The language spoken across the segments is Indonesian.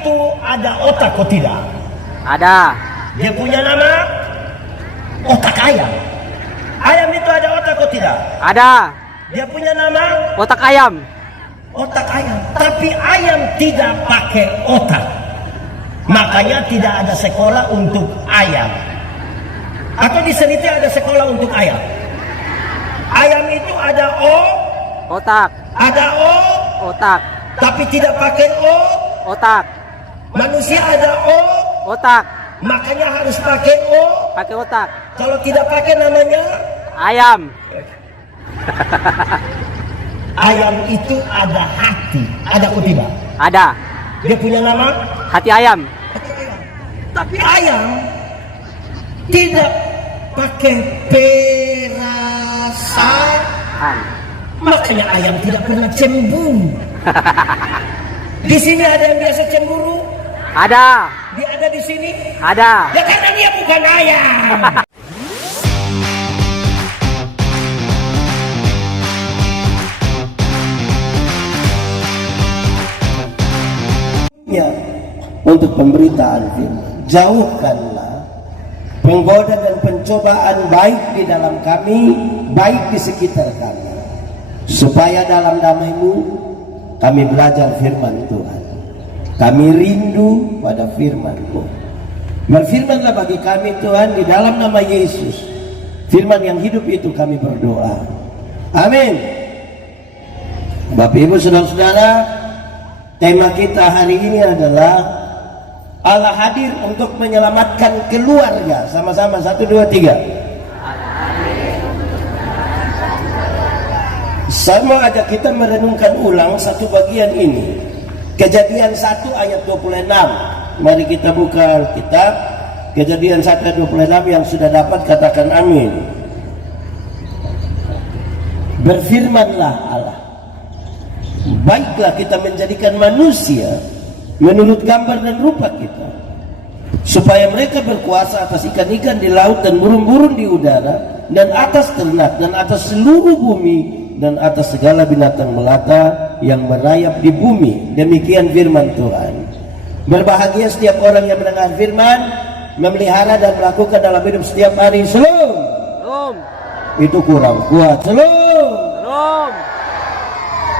itu ada otak atau tidak? Ada. Dia punya nama otak ayam. Ayam itu ada otak atau tidak? Ada. Dia punya nama Otak ayam. otak ayam. Tapi ayam tidak pakai otak. Makanya tidak ada sekolah untuk ayam. Atau di sini ada sekolah untuk ayam. Ayam itu ada Otak. ada Otak. tapi tidak pakai Otak. Manusia ada Otak. makanya harus pakai Pakai otak. Kalau tidak pakai namanya Ayam. ayam itu ada hati, ada atau tidak? Ada. Dia punya nama Hati ayam. tapi ayam tidak pakai perasaan. Makanya ayam tidak pernah cemburu. Di sini ada yang biasa cemburu? Ada. Dia ada di sini? Ada. Ya karena dia bukan ayam. Ya, untuk pemberitaan firman, jauhkanlah penggoda dan pencobaan baik di dalam kami, baik di sekitar kami, supaya dalam damai-Mu kami belajar firman Tuhan. Kami rindu pada firman-Mu. Berfirmanlah bagi kami Tuhan di dalam nama Yesus. Firman yang hidup itu kami berdoa. Amin. Bapak Ibu Saudara-saudara, tema kita hari ini adalah Allah hadir untuk menyelamatkan keluarga. Sama-sama 1, 2, 3. Saya mau ajak kita merenungkan ulang satu bagian ini. Kejadian 1 ayat 26. Mari kita buka Alkitab. Kejadian 1 ayat 26 yang sudah dapat katakan amin. Berfirmanlah Allah, baiklah kita menjadikan manusia menurut gambar dan rupa kita, supaya mereka berkuasa atas ikan-ikan di laut dan burung-burung di udara, dan atas ternak, dan atas seluruh bumi, dan atas segala binatang melata yang merayap di bumi. Demikian firman Tuhan. Berbahagia setiap orang yang mendengar firman, memelihara dan melakukan dalam hidup setiap hari. Shalom. Shalom. Itu kurang kuat. Shalom. Shalom.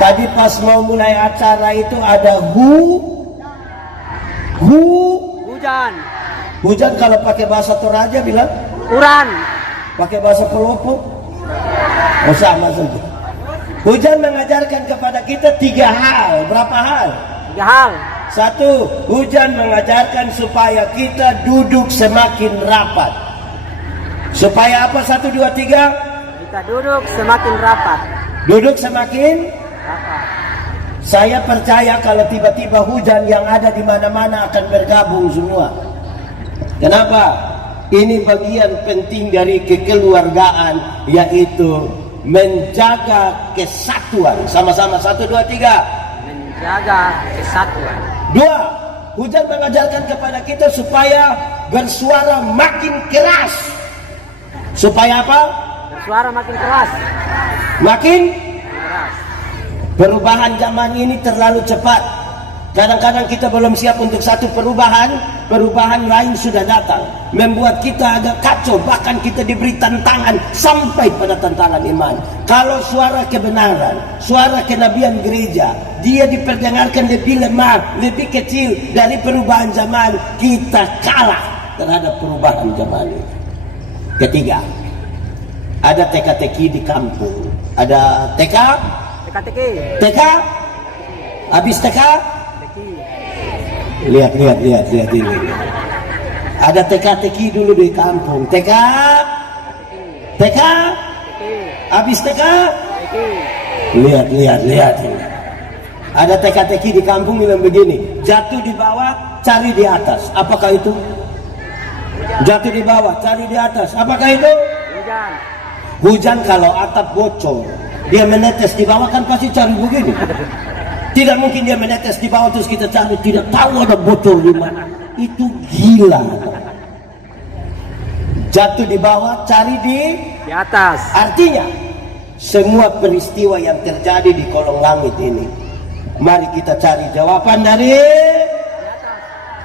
Tadi pas mau mulai acara itu ada Hujan. hujan. Kalau pakai bahasa Toraja bilang Uran. pakai bahasa Pelopo, oh sama saja. Hujan mengajarkan kepada kita 3 hal. Berapa hal? 3 hal. 1, hujan mengajarkan supaya kita duduk semakin rapat. Supaya apa? 1, 2, 3. Kita duduk semakin rapat. Duduk semakin Rapat. Saya percaya kalau tiba-tiba hujan yang ada di mana-mana akan bergabung semua. Kenapa? Ini bagian penting dari kekeluargaan, yaitu menjaga kesatuan. Sama-sama 1, 2, 3. Menjaga kesatuan. 2, hujan mengajarkan kepada kita supaya bersuara makin keras. Supaya apa? Bersuara makin keras. Makin Keras. perubahan zaman ini terlalu cepat. Kadang-kadang kita belum siap untuk satu perubahan lain sudah datang, membuat kita agak kacau. Bahkan kita diberi tantangan sampai pada tantangan iman. Kalau suara kebenaran, suara kenabian gereja, dia diperdengarkan lebih lemah, lebih kecil dari perubahan zaman, kita kalah terhadap perubahan zaman ini. Ketiga, ada TK-TK di kampung. Ada TK, habis TK, lihat ini. Ada TK dulu di kampung. TK, habis TK, lihat ini. Ada TK di kampung bilang begini, jatuh di bawah, cari di atas. Apakah itu? Jatuh di bawah, cari di atas. Apakah itu? Hujan kalau atap bocor, dia menetes di bawah kan pasti cari begini. Tidak mungkin dia menetes di bawah terus kita cari, tidak tahu ada bocor di mana. Itu gila. Jatuh di bawah, cari di atas. Artinya semua peristiwa yang terjadi di kolong langit ini, mari kita cari jawaban dari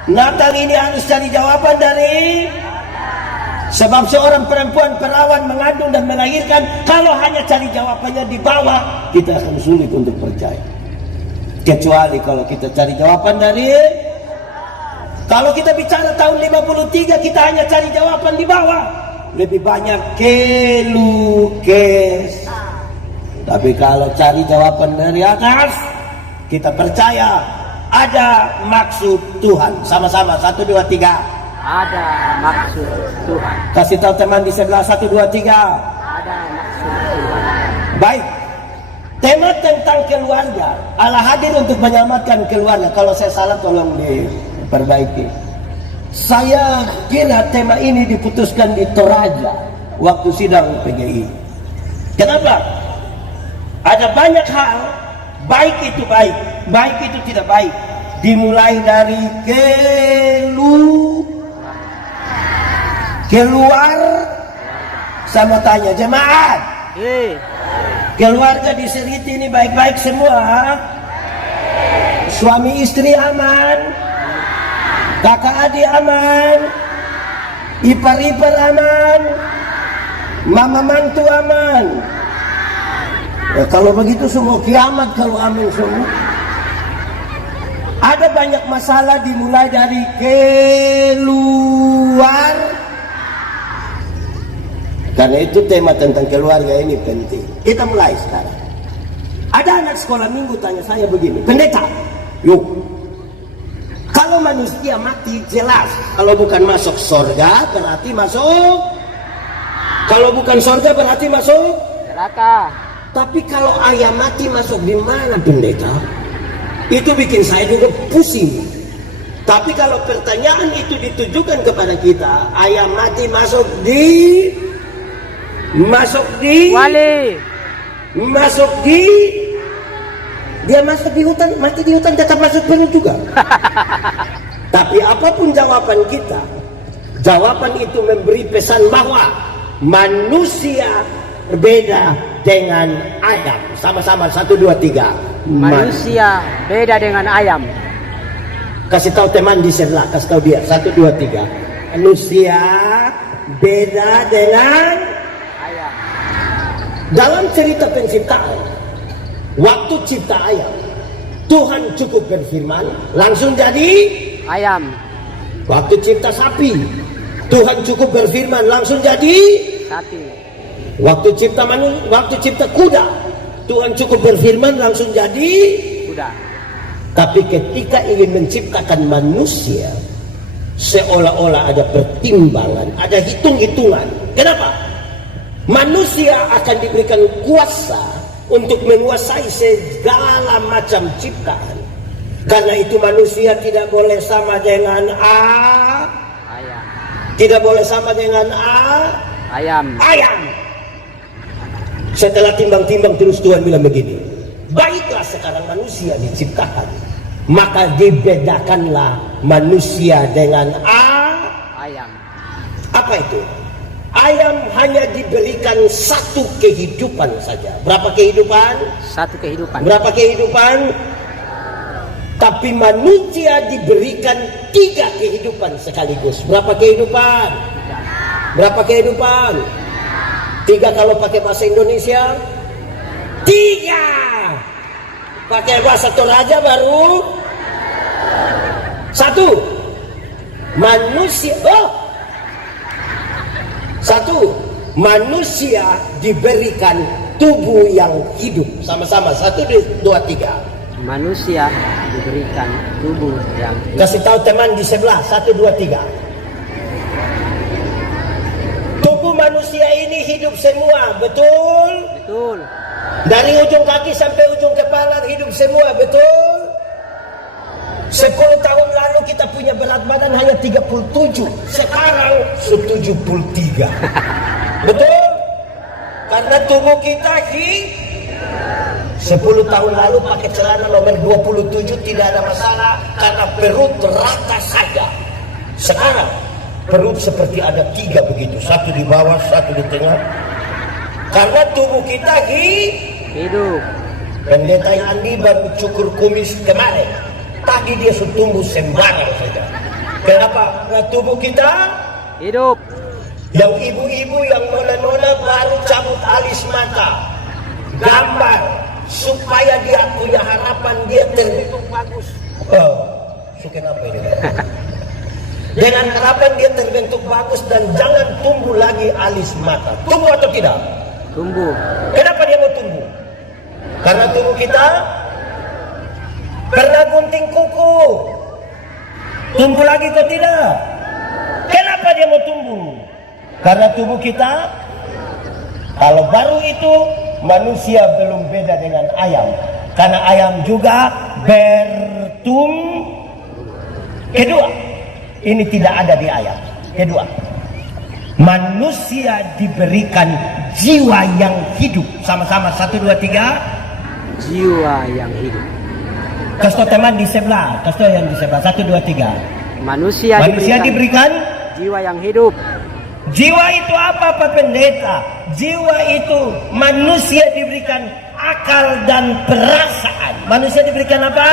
Natal ini harus cari jawaban dari, sebab seorang perempuan perawan mengandung dan melahirkan, kalau hanya cari jawabannya di bawah, kita akan sulit untuk percaya. Kecuali kalau kita cari jawaban dari, kalau kita bicara tahun 53, kita hanya cari jawaban di bawah, lebih banyak kelukes. Tapi kalau cari jawaban dari atas, kita percaya ada maksud Tuhan. Sama-sama, 1, 2, 3. Ada maksud Tuhan. Kasih tahu teman di sebelah, 1, 2, 3. Ada maksud Tuhan. Baik. Tema tentang keluarga. Allah hadir untuk menyelamatkan keluarga. Kalau saya salah tolong diperbaiki. Saya kira tema ini diputuskan di Toraja waktu sidang PGI. Kenapa? Ada banyak hal, baik itu baik, baik itu tidak baik. Dimulai dari keluar, sama tanya jemaat, keluarga di Seriti ini baik-baik semua? Suami istri aman? Kakak adik aman? Ipar-ipar aman? Mama mantu aman? Ya, kalau begitu semua kiamat kalau amin semua. Ada banyak masalah dimulai dari keluar. Karena itu tema tentang keluarga ini penting. Kita mulai sekarang. Ada anak sekolah minggu tanya saya begini, pendeta, yuk, kalau manusia mati jelas, kalau bukan masuk surga berarti masuk, kalau bukan surga berarti masuk neraka. Tapi kalau ayam mati masuk di mana, pendeta? Itu bikin saya juga pusing. Tapi kalau pertanyaan itu ditujukan kepada kita, ayam mati masuk di Wali. Dia masuk di hutan, mati di hutan tetap masuk perut juga. Tapi apapun jawaban kita, jawaban itu memberi pesan bahwa manusia berbeda dengan ayam. Sama-sama, 1, 2, 3. Manusia beda dengan ayam. Kasih tahu teman di sebelah, kasih tahu dia, 1, 2, 3. Manusia beda dengan Ayam. dalam cerita penciptaan. Waktu cipta ayam, Tuhan cukup berfirman, langsung jadi Ayam. Waktu cipta sapi, Tuhan cukup berfirman, langsung jadi Sapi. Waktu cipta kuda, Tuhan cukup berfirman, langsung jadi Kuda. Tapi ketika ingin menciptakan manusia, seolah-olah ada pertimbangan, ada hitung-hitungan. Kenapa? Manusia akan diberikan kuasa untuk menguasai segala macam ciptaan. Karena itu manusia tidak boleh sama dengan Ayam. tidak boleh sama dengan Ayam. ayam. Setelah timbang-timbang terus Tuhan bilang begini, baiklah sekarang manusia diciptakan, maka dibedakanlah manusia dengan Ayam. apa itu? Ayam hanya diberikan satu kehidupan saja. Berapa kehidupan? Satu kehidupan. Berapa kehidupan? Tapi manusia diberikan 3 kehidupan sekaligus. Berapa kehidupan? Berapa kehidupan? 3 kalau pakai bahasa Indonesia? 3. Pakai bahasa Toraja baru 1. Manusia. 1. Manusia diberikan tubuh yang hidup. Sama-sama. 1, 2, 3. Manusia diberikan tubuh yang hidup. Kasih tahu teman di sebelah. 1, 2, 3. Tubuh manusia ini hidup semua, betul? Betul. Dari ujung kaki sampai ujung kepala hidup semua, betul? 10 tahun lalu kita punya berat badan hanya 37, sekarang 73. Betul? Karena tubuh kita 10 tahun lalu pakai celana nomor 27 tidak ada masalah karena perut rata saja. Sekarang perut seperti ada 3 begitu, 1 di bawah, 1 di tengah. Karena tubuh kita Hidup. Pendeta Andi baru cukur kumis kemarin. Tadi dia tumbuh sembarang saja. Kenapa? Nah, tubuh kita Hidup. yang ibu-ibu yang nona-nona baru cabut alis mata, gambar supaya dia punya harapan dia terbentuk bagus. Suka apa ini? Dengan harapan dia terbentuk bagus dan jangan tumbuh lagi alis mata. Tumbuh atau tidak? Tumbuh. Kenapa dia mau tumbuh? Karena tubuh kita pernah gunting kuku. Tumbuh lagi atau tidak? Kenapa dia mau tumbuh? Karena tubuh kita, kalau baru itu manusia belum beda dengan ayam. Karena ayam juga bertumbuh. Kedua, ini tidak ada di ayam. Kedua, manusia diberikan jiwa yang hidup. Sama-sama 1, 2, 3. Jiwa yang hidup. Kasih teman di sebelah. Kasih yang di sebelah. 1, 2, 3. Manusia diberikan jiwa yang hidup. Jiwa itu apa Pak Pendeta? Jiwa itu manusia diberikan akal dan perasaan. Manusia diberikan apa?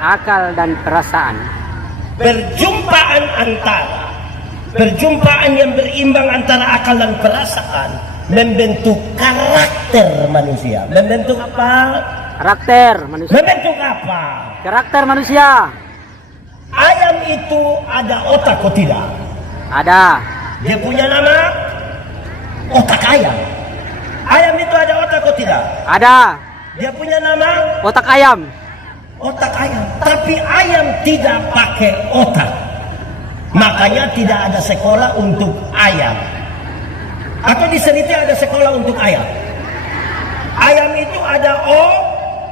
Akal dan perasaan. Perjumpaan yang berimbang antara akal dan perasaan membentuk karakter manusia. Membentuk apa? Karakter manusia. Membentuk apa? Karakter manusia. Ayam itu ada otak atau tidak? Ada. Dia punya nama otak ayam. Ayam itu ada otak atau tidak? Ada. Dia punya nama Otak ayam. otak ayam. Tapi ayam tidak pakai otak. Makanya tidak ada sekolah untuk ayam. Atau di Seniti ada sekolah untuk ayam. Ayam itu ada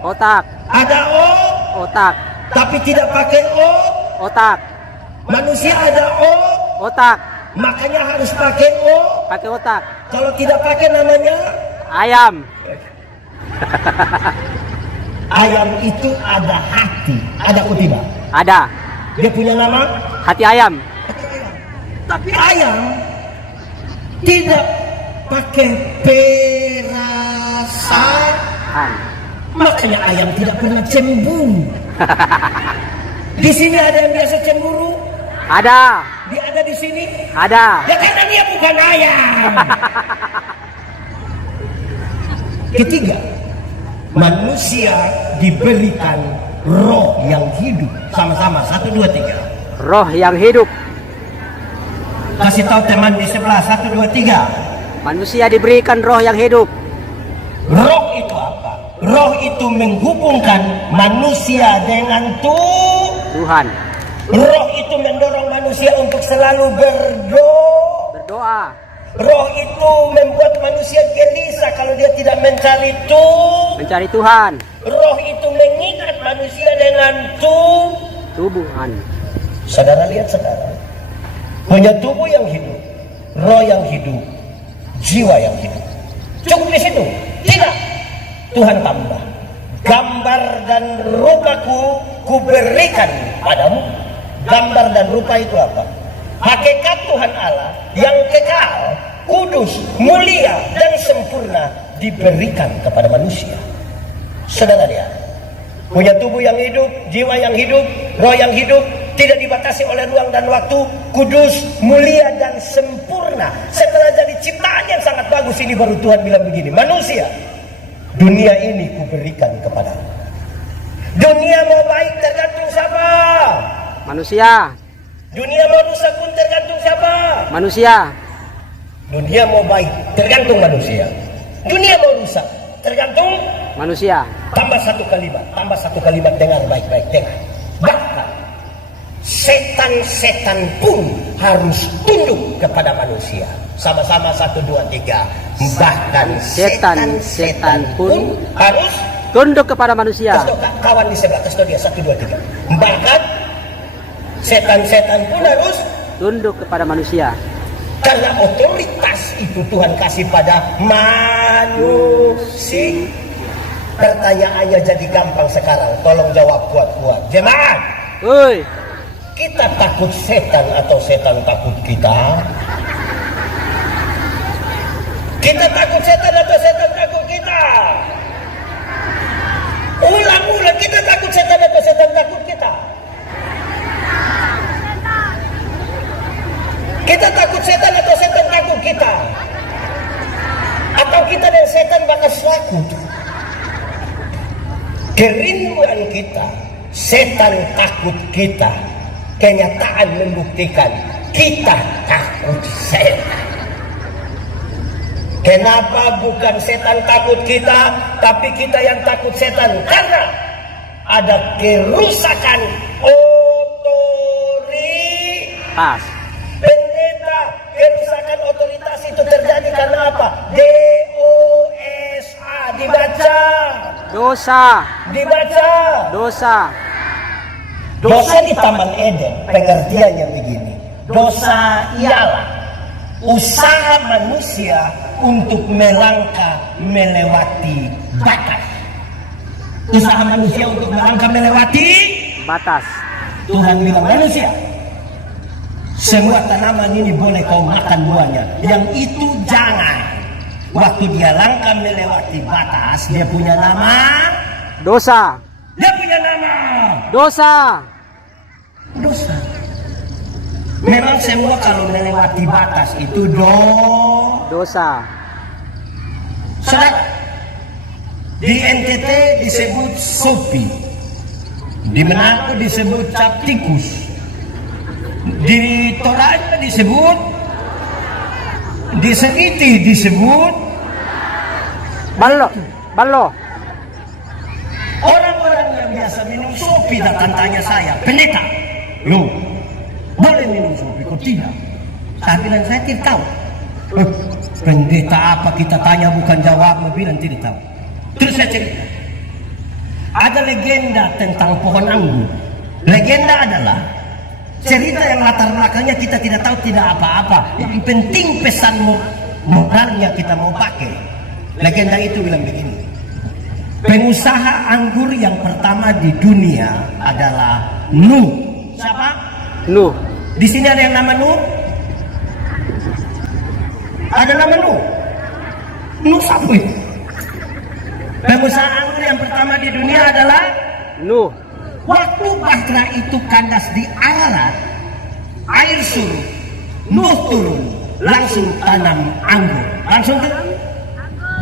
Otak. ada Otak. tapi tidak pakai Otak. Manusia ada Otak. makanya harus pakai Pakai otak. Kalau tidak pakai namanya Ayam. ayam itu ada hati. Ada atau tidak? Ada. Dia punya nama Hati ayam. tapi ayam tidak pakai perasaan. Makanya ayam tidak pernah cemburu. Di sini ada yang biasa cemburu? Ada. Dia ada di sini? Ada. Ya karena dia bukan ayam. Ketiga, manusia diberikan roh yang hidup. Sama-sama 1, 2, 3. Roh yang hidup. Kasih tahu teman di sebelah 1, 2, 3. Manusia diberikan roh yang hidup. Roh itu apa? Roh itu menghubungkan manusia dengan Tuhan. Roh itu mendorong manusia untuk selalu Berdoa. Roh itu membuat manusia gelisah kalau dia tidak mencari Mencari Tuhan. Roh itu mengikat manusia dengan Tubuhan. Saudara lihat saudara, punya tubuh yang hidup, roh yang hidup, jiwa yang hidup. Cukup di situ? Tidak. Tuhan tambah. Gambar dan rupaku kuberikan padamu. Gambar dan rupa itu apa? Hakikat Tuhan Allah yang kekal, kudus, mulia dan sempurna diberikan kepada manusia. Saudara lihat, punya tubuh yang hidup, jiwa yang hidup, roh yang hidup, tidak dibatasi oleh ruang dan waktu, kudus, mulia dan sempurna. Setelah jadi ciptaan yang sangat bagus ini baru Tuhan bilang begini, manusia, dunia ini kuberikan kepadamu. Dunia mau baik tergantung siapa? Manusia. Dunia mau rusak pun tergantung siapa? Manusia. Dunia mau baik tergantung manusia. Dunia mau rusak tergantung Manusia. Tambah satu kalimat, dengar baik-baik, dengar. Bahkan setan-setan pun harus tunduk kepada manusia. Sama-sama 1, 2, 3. Bahkan setan-setan pun harus Tunduk kepada manusia. kasih kawan di sebelah, kasih dia 1, 2, 3. Bahkan setan-setan pun harus Tunduk kepada manusia. karena otoritas itu Tuhan kasih pada manusia. Pertanyaannya jadi gampang sekarang. Tolong jawab kuat-kuat. Jemaat, Woi. kita takut setan atau setan takut kita? Kita takut setan atau setan takut kita? Ulang-ulang, kita takut setan atau setan takut kita? Kita takut setan atau setan takut kita? Atau kita dan setan bakas takut? Kerinduan kita, setan takut kita. Kenyataan membuktikan kita takut setan. Kenapa bukan setan takut kita, tapi kita yang takut setan? Karena ada kerusakan otoritas. Pendeta, kerusakan otoritas itu terjadi karena apa? DOSA, dibaca. Dosa. Dibaca. Dosa. Dosa di Taman Eden, pengertiannya begini. Dosa ialah usaha manusia untuk melangkah melewati batas. Usaha manusia untuk melangkah melewati Batas. Tuhan bilang manusia, semua tanaman ini boleh kau makan buahnya, yang itu jangan. Waktu dia langkah melewati batas, dia punya nama. Dosa. Dia punya nama. Dosa. Dosa. Memang semua kalau melewati batas itu Dosa. Saudara, di NTT disebut sopi, di Manado disebut cap tikus, di Toraja disebut, di Seriti disebut Ballo. Ballo. Orang-orang yang biasa minum sopi datang tanya saya, pendeta, lo boleh minum sopi? Kok tidak? Saya bilang saya tidak tahu. Pendeta apa kita tanya bukan jawab, bilang tidak tahu. Terus saya cerita, ada legenda tentang pohon anggur. Legenda adalah cerita yang latar belakangnya kita tidak tahu, tidak apa-apa. Yang penting pesan moralnya kita mau pakai. Legenda itu bilang begini, pengusaha anggur yang pertama di dunia adalah Nuh. Siapa? Nuh. Di sini ada yang nama Nuh? Ada nama Nuh? Nuh siapa itu? Pengusaha anggur yang pertama di dunia adalah Nuh. waktu Bahtera itu kandas di Ararat, air surut, Nuh turun, langsung tanam anggur. Langsung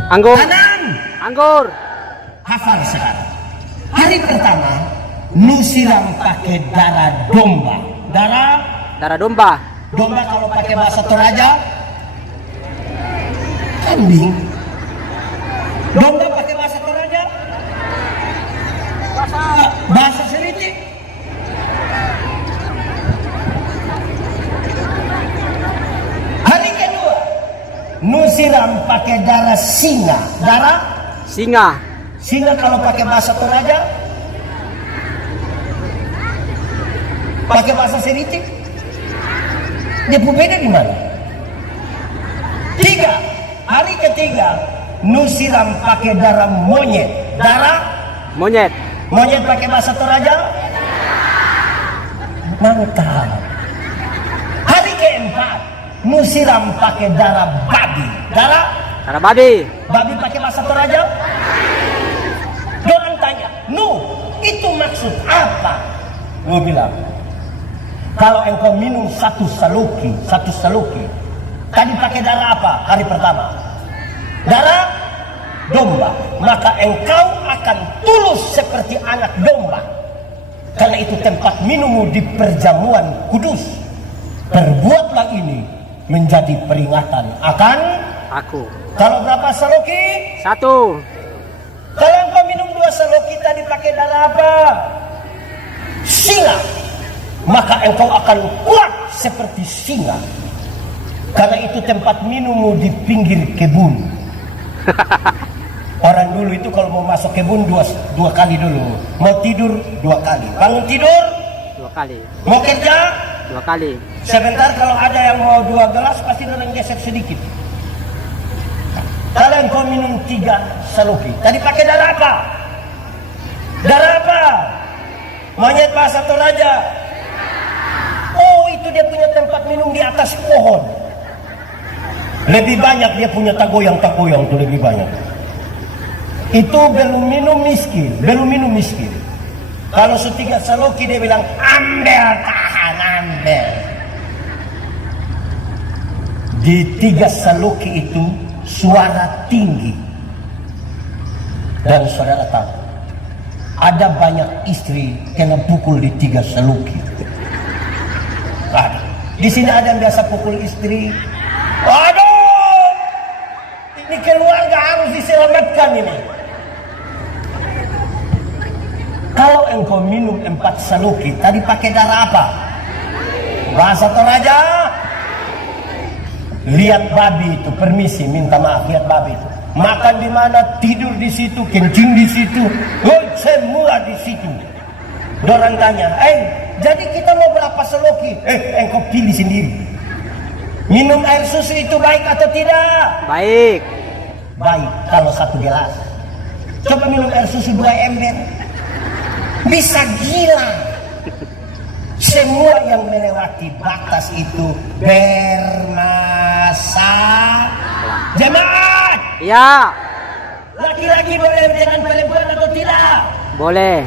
Anggur. tanam. Anggur. Hafal sekarang. Hari pertama, Nuh siram pakai darah domba. Darah domba. Domba kalau pakai bahasa Toraja, kambing. Domba pakai bahasa Toraja, bahasa Seriti. Hari kedua, Nuh siram pakai darah singa. Darah Singa. singa kalau pakai bahasa Toraja, pakai bahasa Seriti. Dia berbeda di mana? Hari ketiga, Nuh siram pakai darah monyet. Darah Monyet. monyet pakai bahasa Toraja. Mantap. Hari keempat, Nuh siram pakai darah babi. Darah babi. babi pakai bahasa Toraja. Orang tanya, Nuh, itu maksud apa? Nuh bilang, kalau engkau minum satu saluki, tadi pakai darah apa hari pertama? Darah domba. Maka engkau akan tulus seperti anak domba. Karena itu tempat minummu di perjamuan kudus. Perbuatlah ini menjadi peringatan akan Aku. Kalau berapa saluki? 1. Kalau engkau minum 2 saluki tadi pakai darah apa? Singa. Maka engkau akan kuat seperti singa. Karena itu tempat minummu di pinggir kebun. Orang dulu itu kalau mau masuk kebun dua kali dulu. Mau tidur 2 kali. Bangun tidur 2 kali. mau kerja 2 kali. sebentar. Kalau ada yang mau 2 gelas pasti orang geser sedikit. Kalau engkau minum 3 saluki, tadi pakai darah apa? Darah apa? Monyet bahasa Toraja. Oh, itu dia punya tempat minum di atas pohon. Lebih banyak dia punya tagoyang itu lebih banyak. Itu belum minum miskin. Kalau setiga saluki dia bilang ambil tahan ambil. Di Tiga Saluki itu suara tinggi. Dan saudara tahu, ada banyak istri kena pukul di Tiga Saluki. Ada. Di sini ada yang biasa pukul istri. Aduh, ini keluarga harus diselamatkan ini. Kalau engkau minum 4 saluki, tadi pakai darah apa? Bahasa Toraja. Lihat babi itu, permisi, minta maaf, lihat babi itu. Makan di mana, tidur di situ, kencing di situ, semua di situ. Dorang tanya, jadi kita mau berapa saluki? Engkau pilih sendiri. Minum air susu itu baik atau tidak? Baik. Baik, kalau 1 gelas. Coba minum air susu 2 ember. Bisa gila. Semua yang melewati batas itu bermasalah. Jemaat, Ya. laki-laki boleh dengan perempuan atau tidak? Boleh.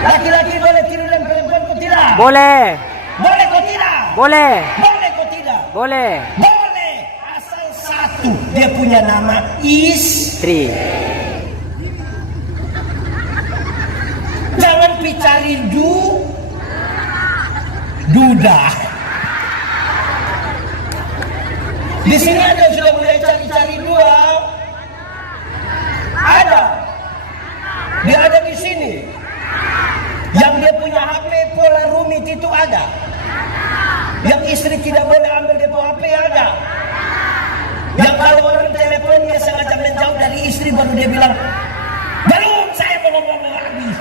Laki-laki boleh tidur dengan perempuan atau tidak? Boleh. Boleh atau tidak? Boleh. Boleh atau tidak? Boleh. Boleh. Asal satu, dia punya nama istri. Jangan cari duda. Di sini ada yang sudah mulai cari-cari dua. Ada. Dia ada di sini. Yang dia punya HP Polaroid itu ada. Yang istri tidak boleh ambil dia HP ada. Yang kalau orang telepon dia sengaja menjauh dari istri baru dia bilang, belum saya belum ngomong habis.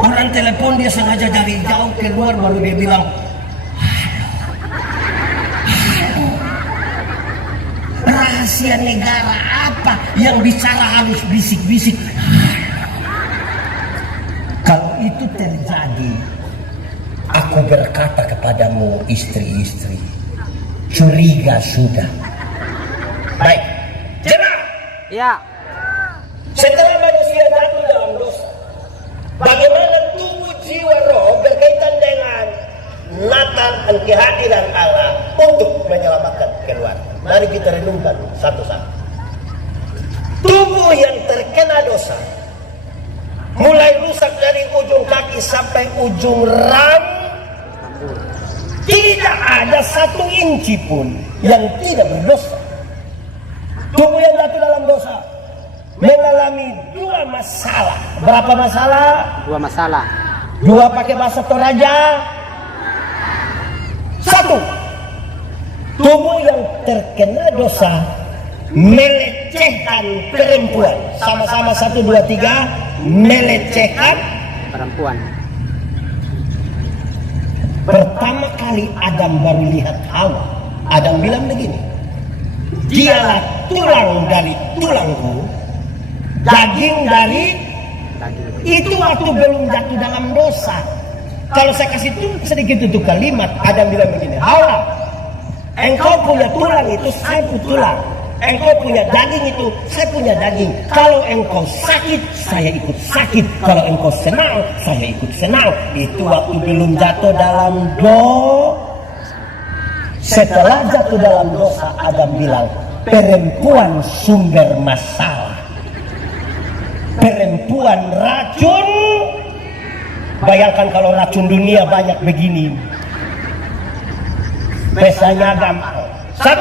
Orang telepon dia sengaja dari jauh keluar baru dia bilang, rahasia negara apa yang bicara harus bisik-bisik. Kalau itu terjadi, aku berkata kepadamu istri-istri, curiga sudah. Baik, jemaah. Ya. Setelah manusia jatuh dalam dosa, bagaimana tubuh jiwa roh berkaitan dengan Natal dan kehadiran Allah untuk menyelamatkan keluarga. Mari kita renungkan satu-satu. Tubuh yang terkena dosa mulai rusak dari ujung kaki sampai ujung tidak ada 1 inci pun yang tidak berdosa. Tubuh yang jatuh dalam dosa mengalami 2 masalah. Berapa masalah? 2 masalah. 2 pakai bahasa Toraja. 1, tubuh yang terkena dosa melecehkan perempuan. Sama-sama 1, 2, 3. Melecehkan Perempuan. Pertama kali Adam baru lihat Hawa, Adam bilang begini, dialah tulang dari tulangku, daging dari itu waktu belum jatuh dalam dosa. Kalau saya kasih sedikit itu kalimat, Adam bilang begini, Hawa, engkau punya tulang itu, saya punya tulang. Engkau punya daging itu, saya punya daging. Kalau engkau sakit, saya ikut sakit. Kalau engkau senang, saya ikut senang. Itu waktu belum jatuh dalam dosa. Setelah jatuh dalam dosa, Adam bilang, perempuan sumber masalah. Perempuan racun. Bayangkan kalau racun dunia banyak begini. Pesanya gampang. 1,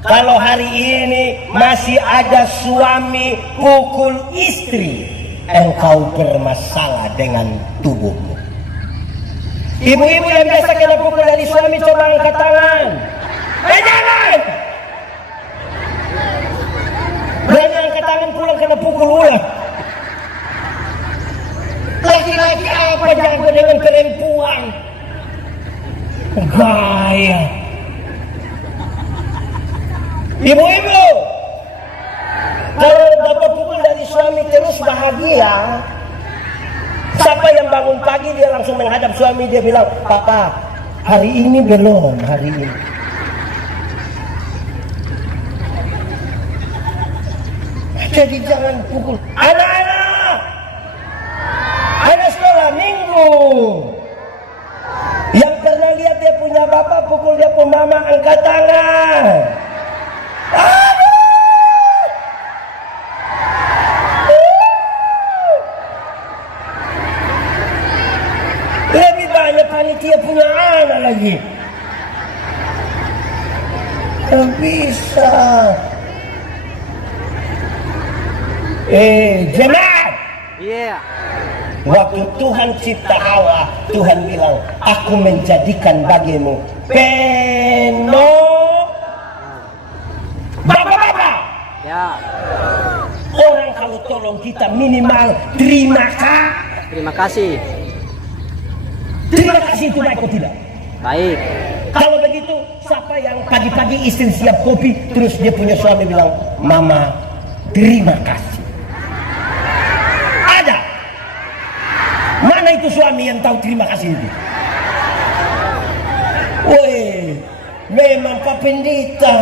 kalau hari ini masih ada suami pukul istri, engkau bermasalah dengan tubuhmu. Ibu-ibu yang biasa kena pukul dari suami, coba angkat tangan. Jangan! Berani angkat tangan pulang kena pukul ulang. Laki-laki apa jago dengan perempuan? Gaya. Ibu-ibu, kalau dapat pukul dari suami terus bahagia. Siapa yang bangun pagi dia langsung menghadap suami, dia bilang, Papa, hari ini belum, hari ini. Jadi jangan pukul. Anak-anak, anak sekolah minggu, lagi. Tak bisa. Jemaat. Iya. Waktu Tuhan cipta Hawa, Tuhan bilang, aku menjadikan bagimu bapak-bapak. Ya. Orang kalau tolong kita minimal terima kasih. Terima kasih itu baik atau tidak? Baik. Kalau begitu, siapa yang pagi-pagi istri siap kopi, terus dia punya suami bilang, mama terima kasih. Ada? Mana itu suami yang tahu terima kasih itu? Woi, memang Pak Pendeta.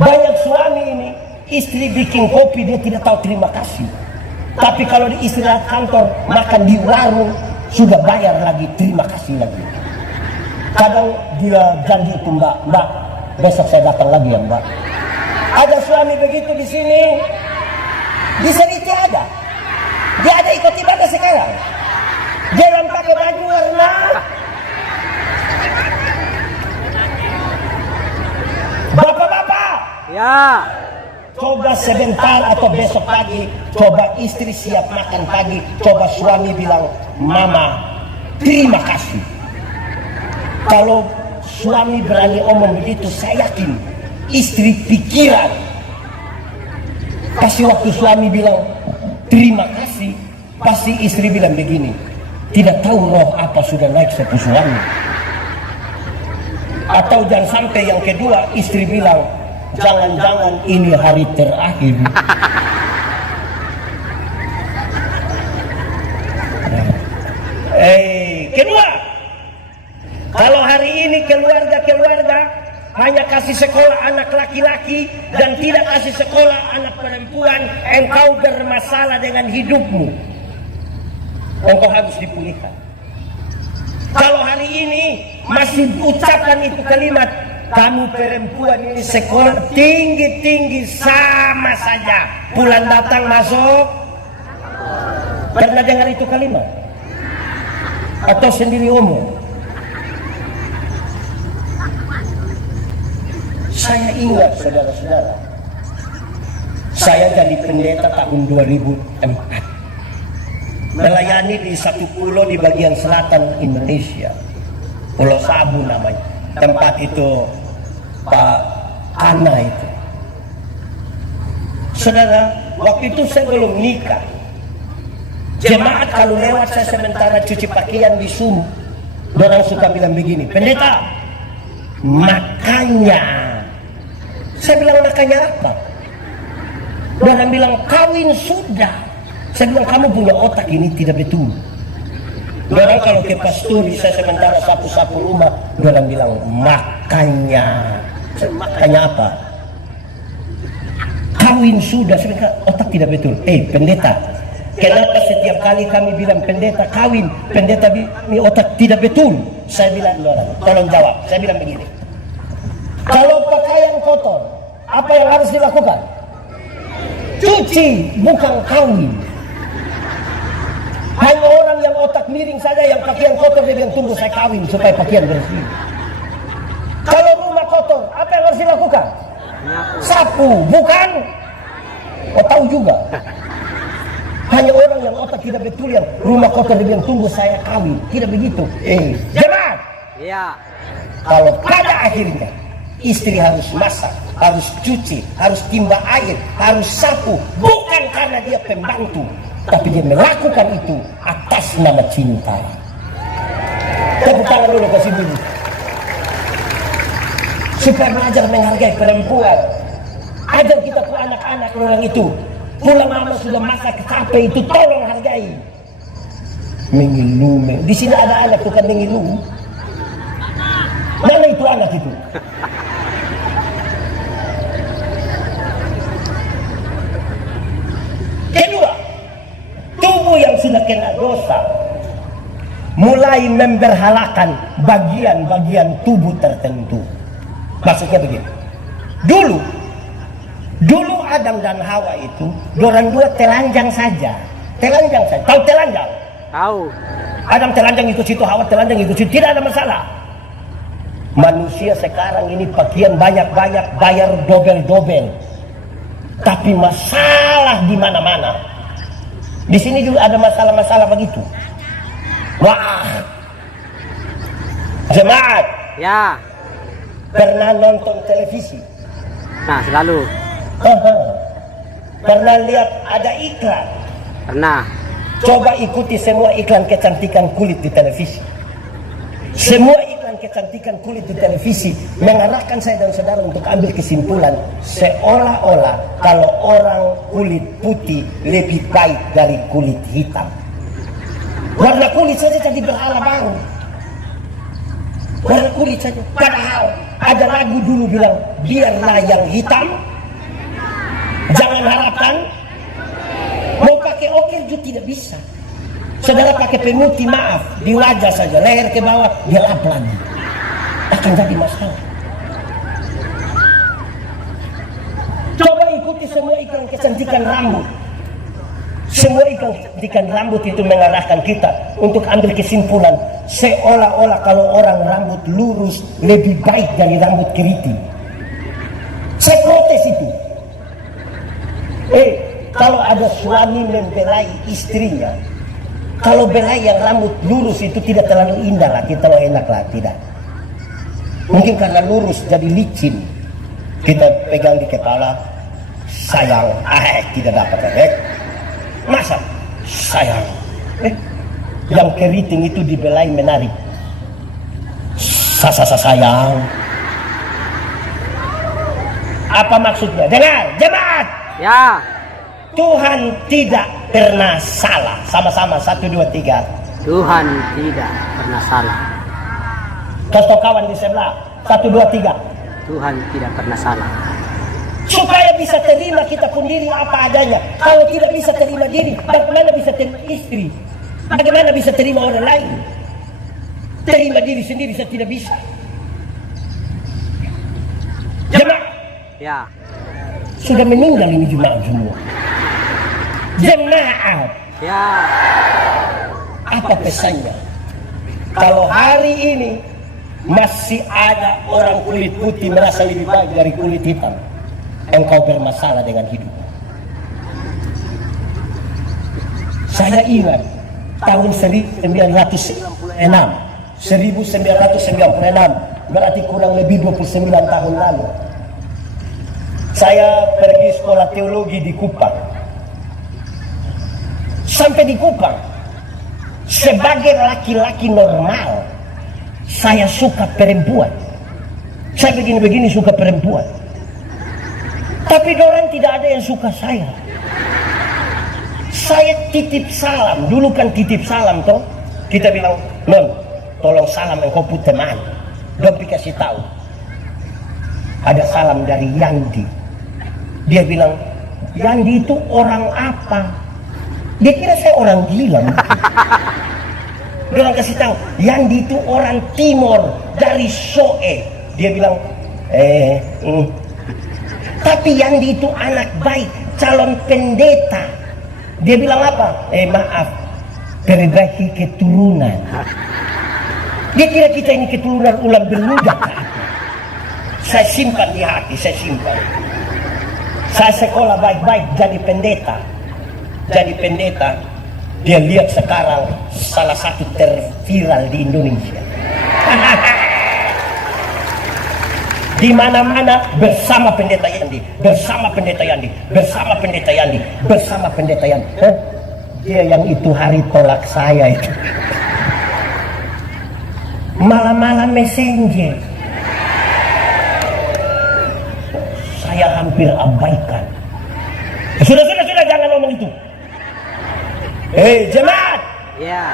Banyak suami ini, istri bikin kopi dia tidak tahu terima kasih. Tapi kalau di istirahat kantor, makan di warung, sudah bayar lagi, terima kasih lagi. Kadang dia janji itu, mbak, besok saya datang lagi ya mbak. Ada suami begitu di sini. Di sini itu ada. Dia ada ikut ibadah sekarang. Jangan pakai baju warna. Bapak-bapak. Ya. Coba sebentar atau besok pagi, coba istri siap makan pagi, coba suami bilang, mama terima kasih. Kalau suami berani omong begitu, saya yakin istri pikiran. Pasti waktu suami bilang terima kasih, pasti istri bilang begini, tidak tahu roh apa sudah naik sepu suami. Atau jangan sampai yang kedua, istri bilang, jangan-jangan ini hari terakhir. Kedua, kalau hari ini keluarga hanya kasih sekolah anak laki-laki dan tidak kasih sekolah anak perempuan, engkau bermasalah dengan hidupmu. Engkau harus dipulihkan. Kalau hari ini masih ucapan itu kalimat, kamu perempuan ini sekolah tinggi-tinggi sama saja, bulan datang masuk. Pernah dengar itu kalimat? Atau sendiri omong? Saya ingat saudara-saudara, saya jadi pendeta tahun 2004, melayani di satu pulau di bagian selatan Indonesia, Pulau Sabu namanya. Tempat itu Pak Ana itu. Saudara, waktu itu saya belum nikah. Jemaat kalau lewat saya sementara cuci pakaian di sumur, orang suka bilang begini, pendeta, makanya. Saya bilang makanya apa? Orang bilang kawin sudah. Saya bilang kamu punya otak ini tidak betul. Orang kalau ke pasturi saya sementara sapu-sapu rumah, orang bilang makanya. Makanya apa? Kawin sudah. Saya bilang otak tidak betul. Pendeta, kenapa setiap kali kami bilang pendeta kawin, pendeta ini otak tidak betul? Saya bilang orang, tolong jawab. Saya bilang begini. Kalau pakaian kotor, apa yang harus dilakukan? Cuci, bukan kawin. Hanya orang yang otak miring saja yang pakaian kotor dia bilang tunggu saya kawin supaya pakaian bersih. Kalau rumah kotor, apa yang harus dilakukan? Sapu, bukan? Oh tahu juga. Hanya orang yang otak tidak betul yang rumah kotor dia bilang tunggu saya kawin. Tidak begitu. Jemaat. Iya. Kalau pada akhirnya istri harus masak, harus cuci, harus timba air, harus sapu, bukan karena dia pembantu, tapi dia melakukan itu atas nama cinta. Tepuk tangan dulu kasih dulu. Supaya belajar menghargai perempuan. Ajar kita ke anak-anak orang itu. Pulang mama sudah masak capek itu tolong hargai. Mengilu. Di sini ada anak tukang mengilu. Mana itu anak itu? Kedua, tubuh yang sudah kena dosa mulai memberhalakan bagian-bagian tubuh tertentu. Maksudnya begini. Dulu Adam dan Hawa itu, dorang dua telanjang saja. Telanjang saja. Tahu telanjang? Tahu. Adam telanjang ikut situ, Hawa telanjang ikut situ, tidak ada masalah. Manusia sekarang ini pakaian banyak-banyak, bayar dobel-dobel. Tapi masalah di mana-mana. Di sini juga ada masalah-masalah begitu. Wah, jemaat, Ya. pernah nonton televisi? Nah, selalu. Pernah lihat ada iklan? Pernah. Coba ikuti semua iklan kecantikan kulit di televisi. Semua iklan kecantikan kulit di televisi mengarahkan saya dan saudara untuk ambil kesimpulan seolah-olah kalau orang kulit putih lebih baik dari kulit hitam. Warna kulit saja jadi berhala baru. Warna kulit saja. Padahal ada lagu dulu bilang biarlah yang hitam, jangan harapkan. Mau pakai oker juga tidak bisa. Saudara pakai pemutih, maaf, di wajah saja, leher ke bawah gelap lagi, akan jadi masalah. Coba ikuti semua iklan kecantikan rambut. Semua iklan kecantikan rambut itu mengarahkan kita untuk ambil kesimpulan seolah-olah kalau orang rambut lurus lebih baik dari rambut keriting. Saya protes itu. Kalau ada suami membelai istrinya, kalau belai yang rambut lurus itu tidak terlalu indah lah, kita enak lah, tidak. Mungkin karena lurus jadi licin, kita pegang di kepala, sayang, tidak dapat efek. Masa sayang, yang keriting itu dibelai menarik, sayang. Apa maksudnya? Dengar, jemaat. Ya. Tuhan tidak pernah salah. Sama-sama 1, 2, 3. Tuhan tidak pernah salah. Kasih kawan di sebelah 1, 2, 3. Tuhan tidak pernah salah. Supaya bisa terima kita pun diri apa adanya. Kalau tidak bisa terima diri, bagaimana bisa terima istri? Bagaimana bisa terima orang lain? Terima diri sendiri saya tidak bisa. Jemaah, Ya. sudah meninggal ini jemaah semua. Jemaat, Ya. apa pesannya? Kalau hari ini masih ada orang kulit putih merasa lebih baik dari kulit hitam, engkau bermasalah dengan hidup. Saya ingat tahun 1996, berarti kurang lebih 29 tahun lalu. Saya pergi sekolah teologi di Kupang. Sampai di Kupang, sebagai laki-laki normal, saya suka perempuan. Saya begini-begini suka perempuan. Tapi dorang tidak ada yang suka saya. Saya titip salam, dulu kan titip salam toh. Kita bilang, non, tolong salam engkau pun teman. Dong kasih tahu. Ada salam dari Yandi. Dia bilang, Yandi itu orang apa? Dia kira saya orang gila. Dia orang kasih tahu, Yandi itu orang Timor dari Soe. Dia bilang, tapi Yandi itu anak baik, calon pendeta. Dia bilang apa? Maaf, perbaiki keturunan. Dia kira kita ini keturunan ulam beludak. Saya simpan di hati, saya simpan. Saya sekolah baik-baik jadi pendeta. Dia lihat sekarang salah satu terviral di Indonesia. Di mana-mana bersama pendeta Yandi, bersama pendeta Yandi, bersama pendeta Yandi, bersama pendeta Yandi. Dia yang itu hari tolak saya itu. Malam-malam messenger. Saya hampir abaikan. Sudah, jangan ngomong itu. Jemaat. Ya.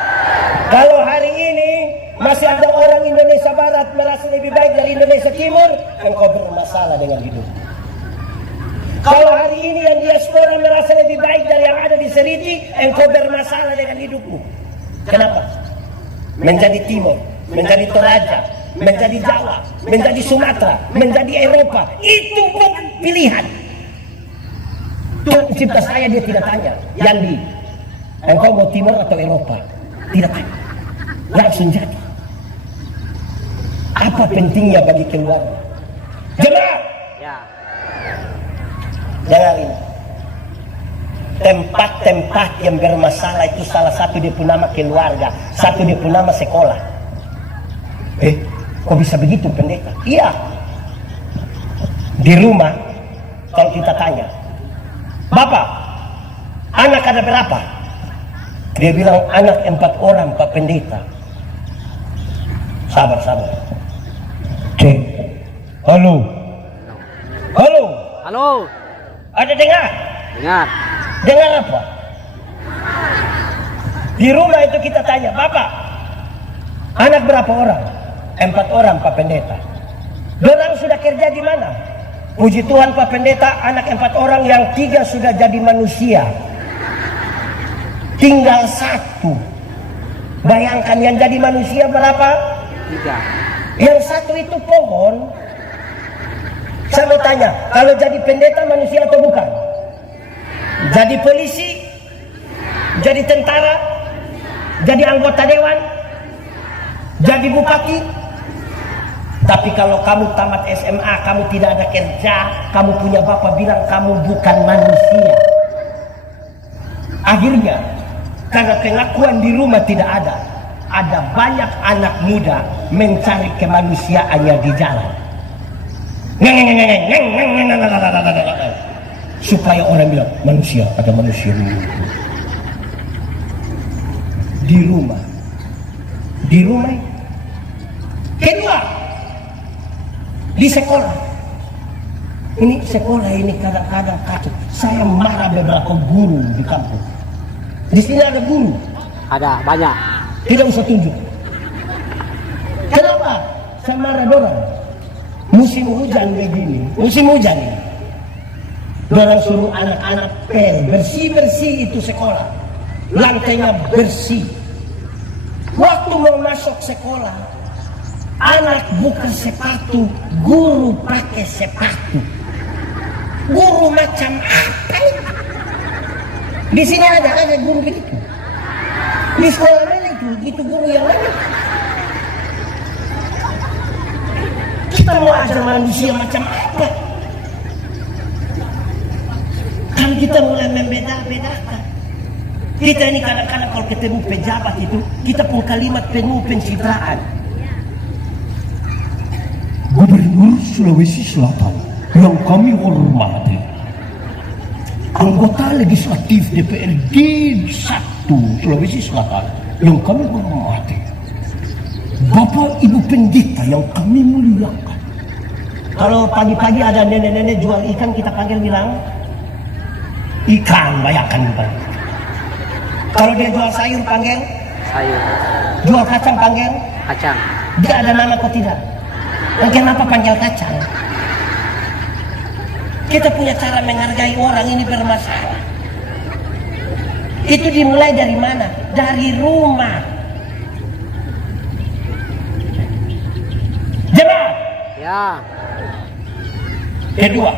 Kalau hari ini masih ada orang Indonesia Barat merasa lebih baik dari Indonesia Timur, engkau bermasalah dengan hidup. Kalau hari ini yang diaspora merasa lebih baik dari yang ada di Seriti, engkau bermasalah dengan hidupmu. Kenapa? Menjadi Timur, menjadi Toraja, menjadi Jawa, menjadi Sumatera, menjadi Eropa, itu bukan pilihan. Tuhan cipta saya, dia tidak tanya, Yandi, engkau mau Timur atau Eropa? Tidak tanya. langsung jatuh. Apa pentingnya bagi keluarga? Jemaah, Ya. dengarin. Tempat-tempat yang bermasalah itu salah satu dia pun nama keluarga, satu dia pun nama sekolah. Kok bisa begitu pendeta? Iya. Di rumah, kalau kita tanya, Bapak, anak ada berapa? Dia bilang anak 4 orang Pak Pendeta. Sabar. Cek. Halo. Halo. Ada dengar? Dengar. Dengar apa? Di rumah itu kita tanya, Bapak, anak berapa orang? 4 orang Pak Pendeta. Dorang sudah kerja di mana? Puji Tuhan Pak Pendeta, anak 4 orang yang 3 sudah jadi manusia. Tinggal 1. Bayangkan yang jadi manusia berapa? 3. Yang 1 itu pohon. Saya mau tanya, kalau jadi pendeta manusia atau bukan? Jadi polisi? Jadi tentara? Jadi anggota dewan? Jadi bupati? Tapi kalau kamu tamat SMA, kamu tidak ada kerja, kamu punya bapak bilang kamu bukan manusia. Akhirnya, karena pengakuan di rumah tidak ada banyak anak muda mencari kemanusiaannya di jalan. Supaya orang bilang, manusia, ada manusia. Di rumah. Kedua, di sekolah. Ini sekolah ini kadang-kadang kacau. Saya marah beberapa guru di kampung. Di sini ada guru. Ada banyak. Tidak usah tunjuk. Kenapa? Saya marah dorang. Musim hujan begini. Musim hujan ini. Dorang suruh anak-anak bersih-bersih itu sekolah. Lantainya bersih. Waktu mau masuk sekolah, anak buka sepatu, guru pakai sepatu. Guru macam apa ini? Di sini ada guru begitu. Di sekolah mana itu guru yang mana? Kita mau ajar manusia macam apa? Kalau kita mulai membeda-bedakan. Kita ini kadang-kadang kalau ketemu pejabat itu, kita pun kalimat penuh pencitraan. Gubernur Sulawesi Selatan yang kami hormati, anggota legislatif DPRD 1 Sulawesi Selatan yang kami hormati, Bapak Ibu Pendeta yang kami muliakan. Kalau pagi-pagi ada nenek-nenek jual ikan, kita panggil bilang ikan, bayangkan Pak. Kalau dia jual sayur panggil Sayur. jual kacang panggil Kacang. dia ada nama kok tidak? Dan kenapa panggil kacang? Kita punya cara menghargai orang ini bermasalah. Itu dimulai dari mana? Dari rumah. Jemaah. Ya. Kedua,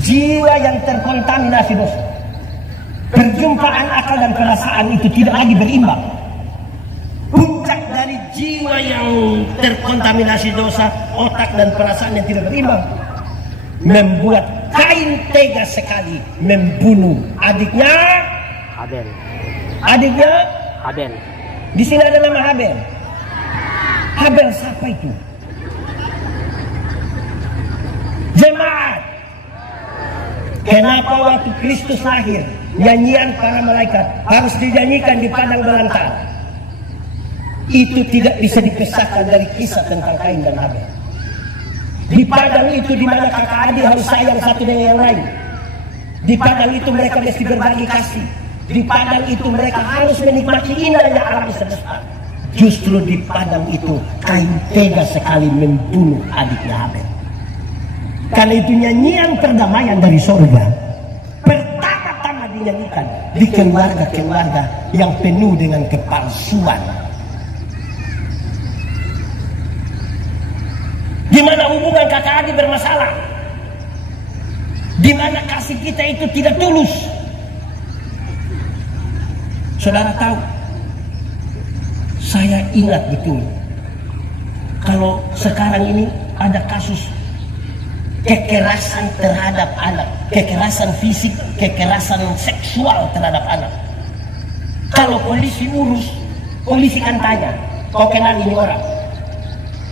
jiwa yang terkontaminasi dosa. Perjumpaan akal dan perasaan itu tidak lagi berimbang. Puncak dari jiwa yang terkontaminasi dosa, otak dan perasaan yang tidak berimbang, membuat Kain tega sekali membunuh adiknya Habel. Habel. Di sini ada nama Habel. Habel siapa itu? Jemaat. Kenapa waktu Kristus lahir, nyanyian para malaikat harus dinyanyikan di padang belantara? Itu tidak bisa dipisahkan dari kisah tentang Kain dan Habel. Di padang itu di mana kakak adik harus sayang satu dengan yang lain. Di padang itu mereka mesti berbagi kasih. Di padang itu mereka harus menikmati indahnya alam semesta. Justru di padang itu Kain tega sekali membunuh adiknya Habel. Karena itu nyanyian perdamaian dari surga pertama-tama dinyanyikan di keluarga-keluarga yang penuh dengan kepalsuan. Di mana hubungan kakak adik bermasalah, di mana kasih kita itu tidak tulus. Saudara tahu, Saya ingat betul, kalau sekarang ini ada kasus kekerasan terhadap anak, kekerasan fisik, kekerasan seksual terhadap anak. Kalau polisi urus, polisi kan tanya, kau kenal ini orang?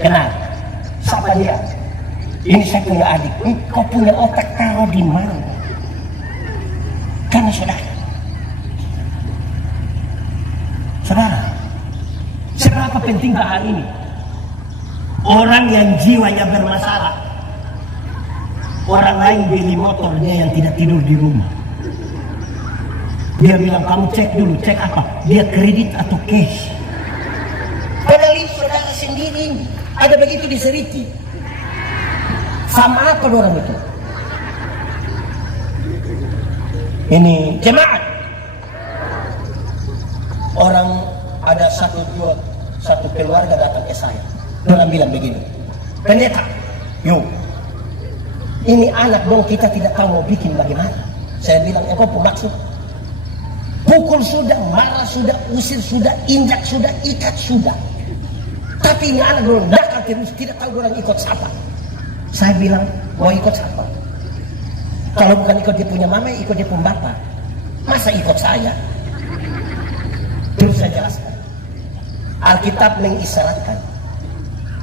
Kenal. Siapa dia? Ini saya punya adik. Kau punya otak taruh di mana? Karena saudara. Saudara, seberapa pentingkah hal ini? Orang yang jiwanya bermasalah, orang lain beli motornya yang tidak tidur di rumah. Dia bilang, kamu cek dulu, cek apa? Dia kredit atau cash? Padahal itu saudara sendiri, ada begitu di Seriti. Sama apa orang itu? Ini jemaat. Orang ada satu keluarga datang ke saya. Orang bilang begini, pendeta, yuk, ini anak dong, kita tidak tahu mau bikin bagaimana. Saya bilang, apa maksud? Pukul sudah, marah sudah, usir sudah, injak sudah, ikat sudah. Tapi ini anak belum nakal terus, tidak tahu orang ikut siapa. Saya bilang, mau ikut siapa? Kalau bukan ikut dia punya mama, ikut dia punya bapak. Masa ikut saya? Terus saya jelaskan. Alkitab mengisyaratkan,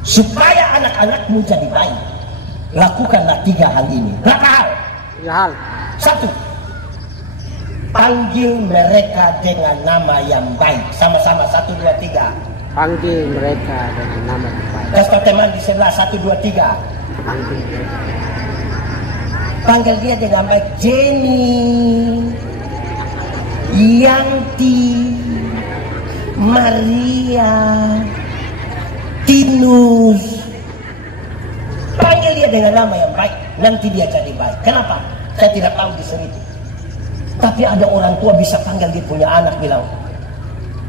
supaya anak-anakmu jadi baik, lakukanlah 3 hal ini. Berapa hal? 3 hal. 1. Panggil mereka dengan nama yang baik. Sama-sama, 1, 2, 3. Panggil mereka dengan nama yang baik. Kasih tahu teman di sebelah, 1, 2, 3. Panggil mereka. Panggil dia dengan baik. Jenny, Yanti, Maria, Tinus. Panggil dia dengan nama yang baik, nanti dia jadi baik. Kenapa? Saya tidak tahu di sini. Tapi ada orang tua bisa panggil dia punya anak, bilang,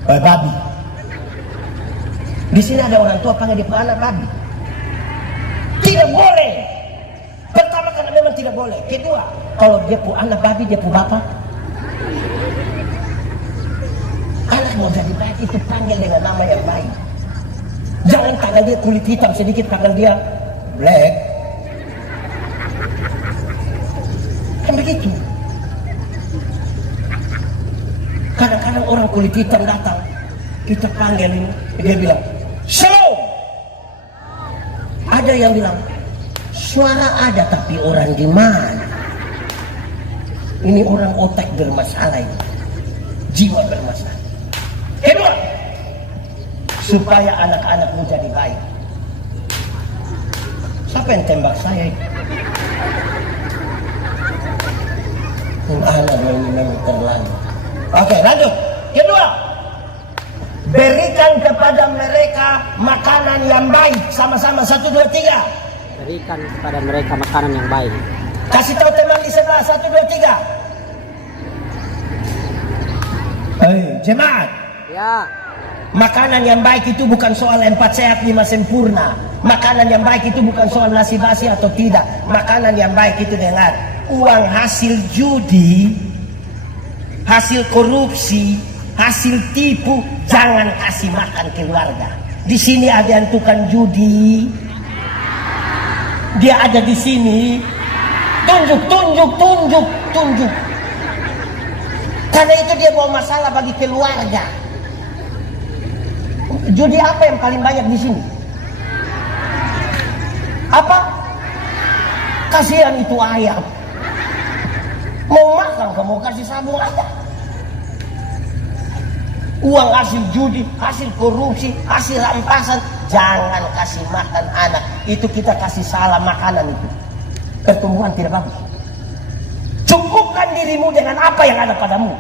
babi. Di sini ada orang tua panggil dia punya anak babi. Tidak boleh. Pertama, karena memang tidak boleh. Kedua, kalau dia punya anak babi, dia punya bapak. Anak mau jadi baik itu panggil dengan nama yang baik. Jangan panggil dia kulit hitam sedikit, panggil dia black. Kan begitu. Kadang-kadang orang kulit hitam datang, kita panggil ini, dia bilang, shalom. Ada yang bilang, suara ada tapi orang di mana? Ini orang otak bermasalah ini, jiwa bermasalah. Kedua, supaya anak-anakmu jadi baik. Siapa yang tembak saya? Anak ini memang terlalu. Oke, lanjut. Kedua, berikan kepada mereka makanan yang baik. Sama-sama, 1, 2, 3. Berikan kepada mereka makanan yang baik. Kasih tahu teman di sebelah, 1, 2, 3. Hei, jemaat. Ya. Makanan yang baik itu bukan soal 4 sehat 5 sempurna. Makanan yang baik itu bukan soal nasi basi atau tidak. Makanan yang baik itu, dengar, uang hasil judi, hasil korupsi, hasil tipu, jangan kasih makan keluarga. Di sini ada yang tukang judi, dia ada di sini. Tunjuk. Karena itu dia bawa masalah bagi keluarga. Judi apa yang paling banyak di sini? Apa? Kasihan itu ayam. Mau makan kamu kasih sabung aja. Uang hasil judi, hasil korupsi, hasil rampasan, jangan kasih makan anak. Itu kita kasih salah makanan itu. Pertumbuhan tidak bagus. Cukupkan dirimu dengan apa yang ada padamu.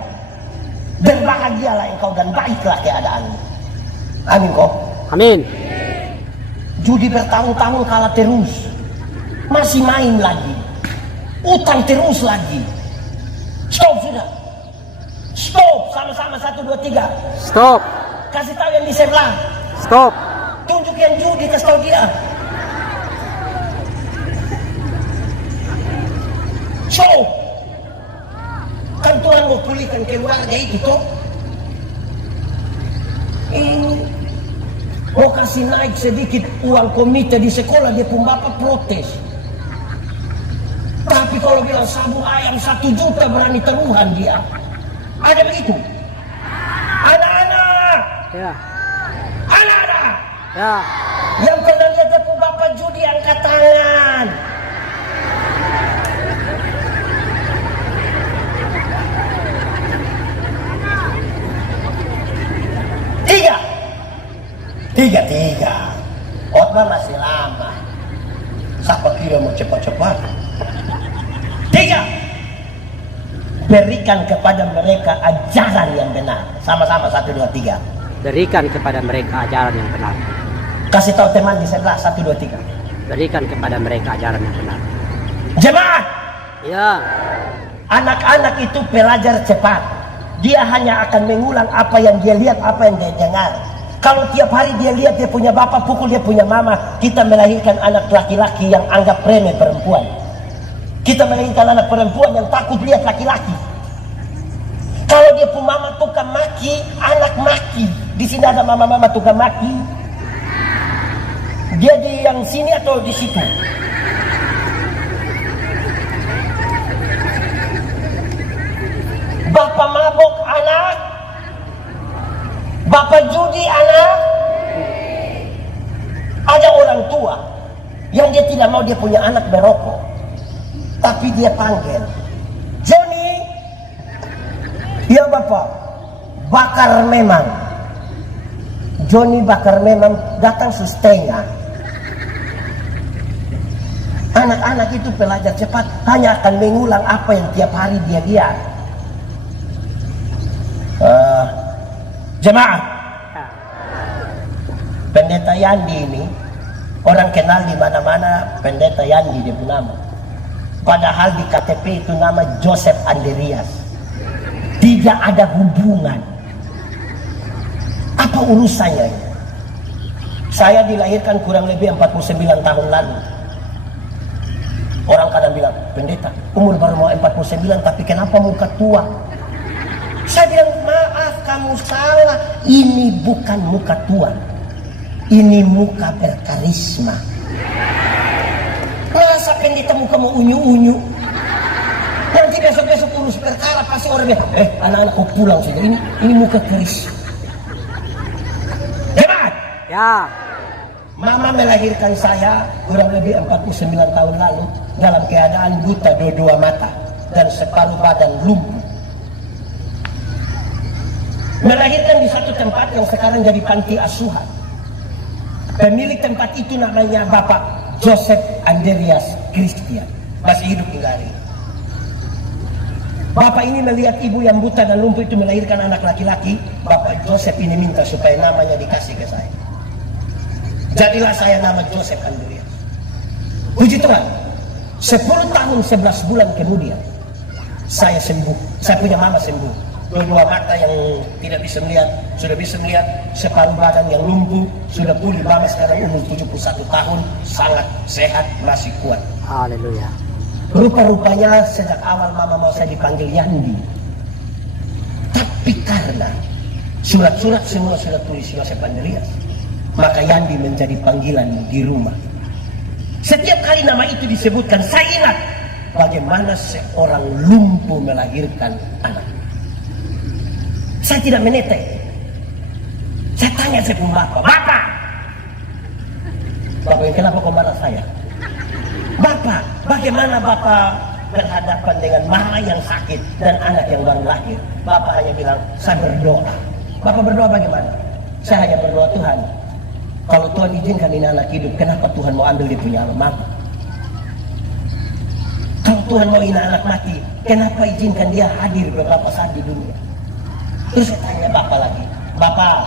Berbahagialah engkau dan baiklah keadaanmu. Amin kok. Amin. Judi bertahun-tahun kalah terus. Masih main lagi. Utang terus lagi. Stop sudah. Stop. Sama-sama, 1, 2, 3. Stop. Kasih tahu yang di sebelah. Stop. Tunjuk yang judi, kasih tahu dia. Stop. Kan Tuhan mau pulihkan keluarga itu toh. Ini Mau kasih naik sedikit uang komite di sekolah, dia pun bapak protes. Tapi kalau bilang sabung ayam 1 juta berani taruhan dia. Ada begitu? Anak-anak! Ya. Anak-anak! Ya. Yang pernah lihat dia pun bapak judi angkat tangan. Tiga. Otma masih lama. Siapa kira mau cepat-cepat? 3. Berikan kepada mereka ajaran yang benar. Sama-sama 1, 2, 3. Berikan kepada mereka ajaran yang benar. Kasih tahu teman di sebelah 1, 2, 3. Berikan kepada mereka ajaran yang benar. Jemaah, Ya. anak-anak itu pelajar cepat. Dia hanya akan mengulang apa yang dia lihat, apa yang dia dengar. Kalau tiap hari dia lihat dia punya bapak pukul dia punya mama, kita melahirkan anak laki-laki yang anggap remeh perempuan. Kita melahirkan anak perempuan yang takut lihat laki-laki. Kalau dia punya mama tukang maki, anak maki. Di sini ada mama-mama tukang maki. Dia di yang sini atau di situ? Bapak mabok anak, bapak judi anak. Ada orang tua yang dia tidak mau dia punya anak berokok, tapi dia panggil, Johnny, ya bapak, bakar memang. Johnny bakar memang datang setengah. Anak-anak itu pelajar cepat, hanya akan mengulang apa yang tiap hari dia lihat. Jemaah, Pendeta Yandi ini orang kenal di mana-mana. Pendeta Yandi dia punya nama. Padahal di KTP itu nama Joseph Andreas. Tidak ada hubungan. Apa urusannya ini? Saya dilahirkan kurang lebih 49 tahun lalu. Orang kadang bilang, pendeta, umur baru mau 49 tapi kenapa muka tua? Saya bilang, maaf kamu salah. Ini bukan muka tua. Ini muka berkarisma. Masa pendeta muka mau unyu-unyu? Nanti besok-besok urus perkara pasti orang bilang, anak-anak kau pulang saja. Ini muka karisma. Hebat! Ya. Mama melahirkan saya kurang lebih 49 tahun lalu dalam keadaan buta dua-dua mata dan separuh badan lumpuh. Melahirkan di satu tempat yang sekarang jadi panti asuhan. Pemilik tempat itu namanya Bapak Joseph Andreas Christian. Masih hidup hingga hari ini. Bapak ini melihat ibu yang buta dan lumpuh itu melahirkan anak laki-laki. Bapak Joseph ini minta supaya namanya dikasih ke saya. Jadilah saya nama Joseph Andreas. Puji Tuhan, 10 tahun 11 bulan kemudian saya sembuh. Saya punya mama sembuh. Dua mata yang tidak bisa melihat sudah bisa melihat, separuh badan yang lumpuh sudah pulih. Mama sekarang umur 71 tahun, sangat sehat, masih kuat. Haleluya. Rupa-rupanya sejak awal mama mau saya dipanggil Yandi. Tapi karena surat-surat semua sudah tulis Joseph Andreas, maka Yandi menjadi panggilan di rumah. Setiap kali nama itu disebutkan, saya ingat bagaimana seorang lumpuh melahirkan anak. Saya tidak menetek. Saya tanya saya pun Bapak, kenapa kau marah saya? Bapak, bagaimana Bapak berhadapan dengan mama yang sakit dan anak yang baru lahir? Bapak hanya bilang, saya berdoa. Bapak berdoa bagaimana? Saya hanya berdoa, Tuhan, kalau Tuhan izinkan ini anak hidup, kenapa Tuhan mau ambil dia punya mama? Kalau Tuhan mau ini anak mati, kenapa izinkan dia hadir beberapa saat di dunia? Terus saya tanya Bapak lagi, Bapak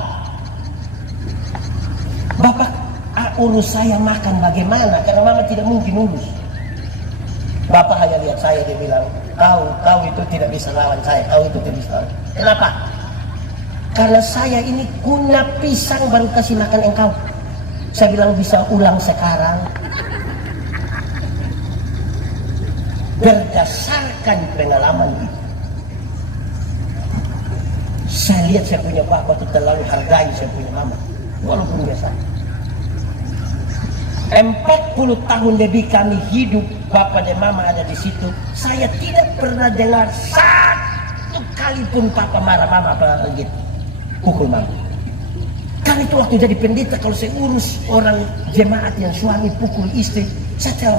urus saya makan bagaimana? Karena mama tidak mungkin urus. Bapak hanya lihat saya, dia bilang, kau itu tidak bisa lawan saya, kau itu tidak bisa lawan. Kenapa? Karena saya ini guna pisang baru kasih makan engkau. Saya bilang bisa ulang sekarang. Berdasarkan pengalaman itu, saya lihat saya punya bapak itu terlalu hargai saya punya mama. walaupun biasa. 40 tahun lebih kami hidup, Bapak dan Mama ada di situ. Saya tidak pernah dengar satu kali pun Papa marah Mama apa gitu, pukul Mama. Kan itu waktu jadi pendeta, kalau saya urus orang jemaat yang suami pukul istri, saya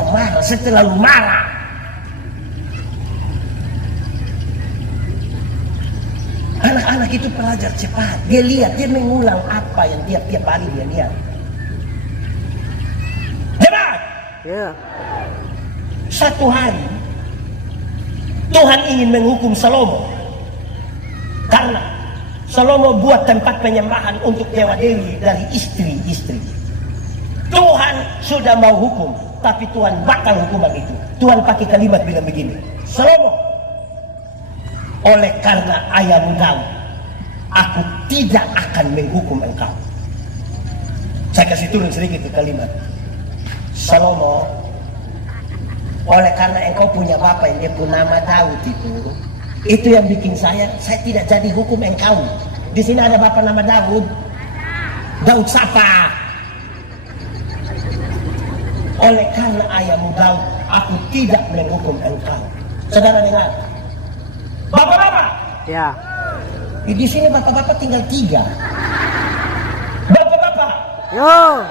terlalu marah. Anak-anak itu pelajar cepat, dia lihat, dia mengulang apa yang tiap hari dia lihat. Jemaat, Ya. satu hari Tuhan ingin menghukum Salomo karena Salomo buat tempat penyembahan untuk dewa dewi dari istri-istri. Tuhan sudah mau hukum, tapi Tuhan batal hukuman itu. Tuhan pakai kalimat bilang begini, Salomo, oleh karena ayahmu Daud, aku tidak akan menghukum engkau. Saya kasih turun sedikit ke kalimat. Salomo, oleh karena engkau punya bapak yang dia punya nama Daud itu yang bikin saya tidak jadi hukum engkau. Di sini ada bapak nama Daud. Daud siapa? Oleh karena ayahmu Daud, aku tidak menghukum engkau. Saudara dengar? Bapak-bapak. Ya. Di sini bapak-bapak tinggal 3. Bapak-bapak. Yo.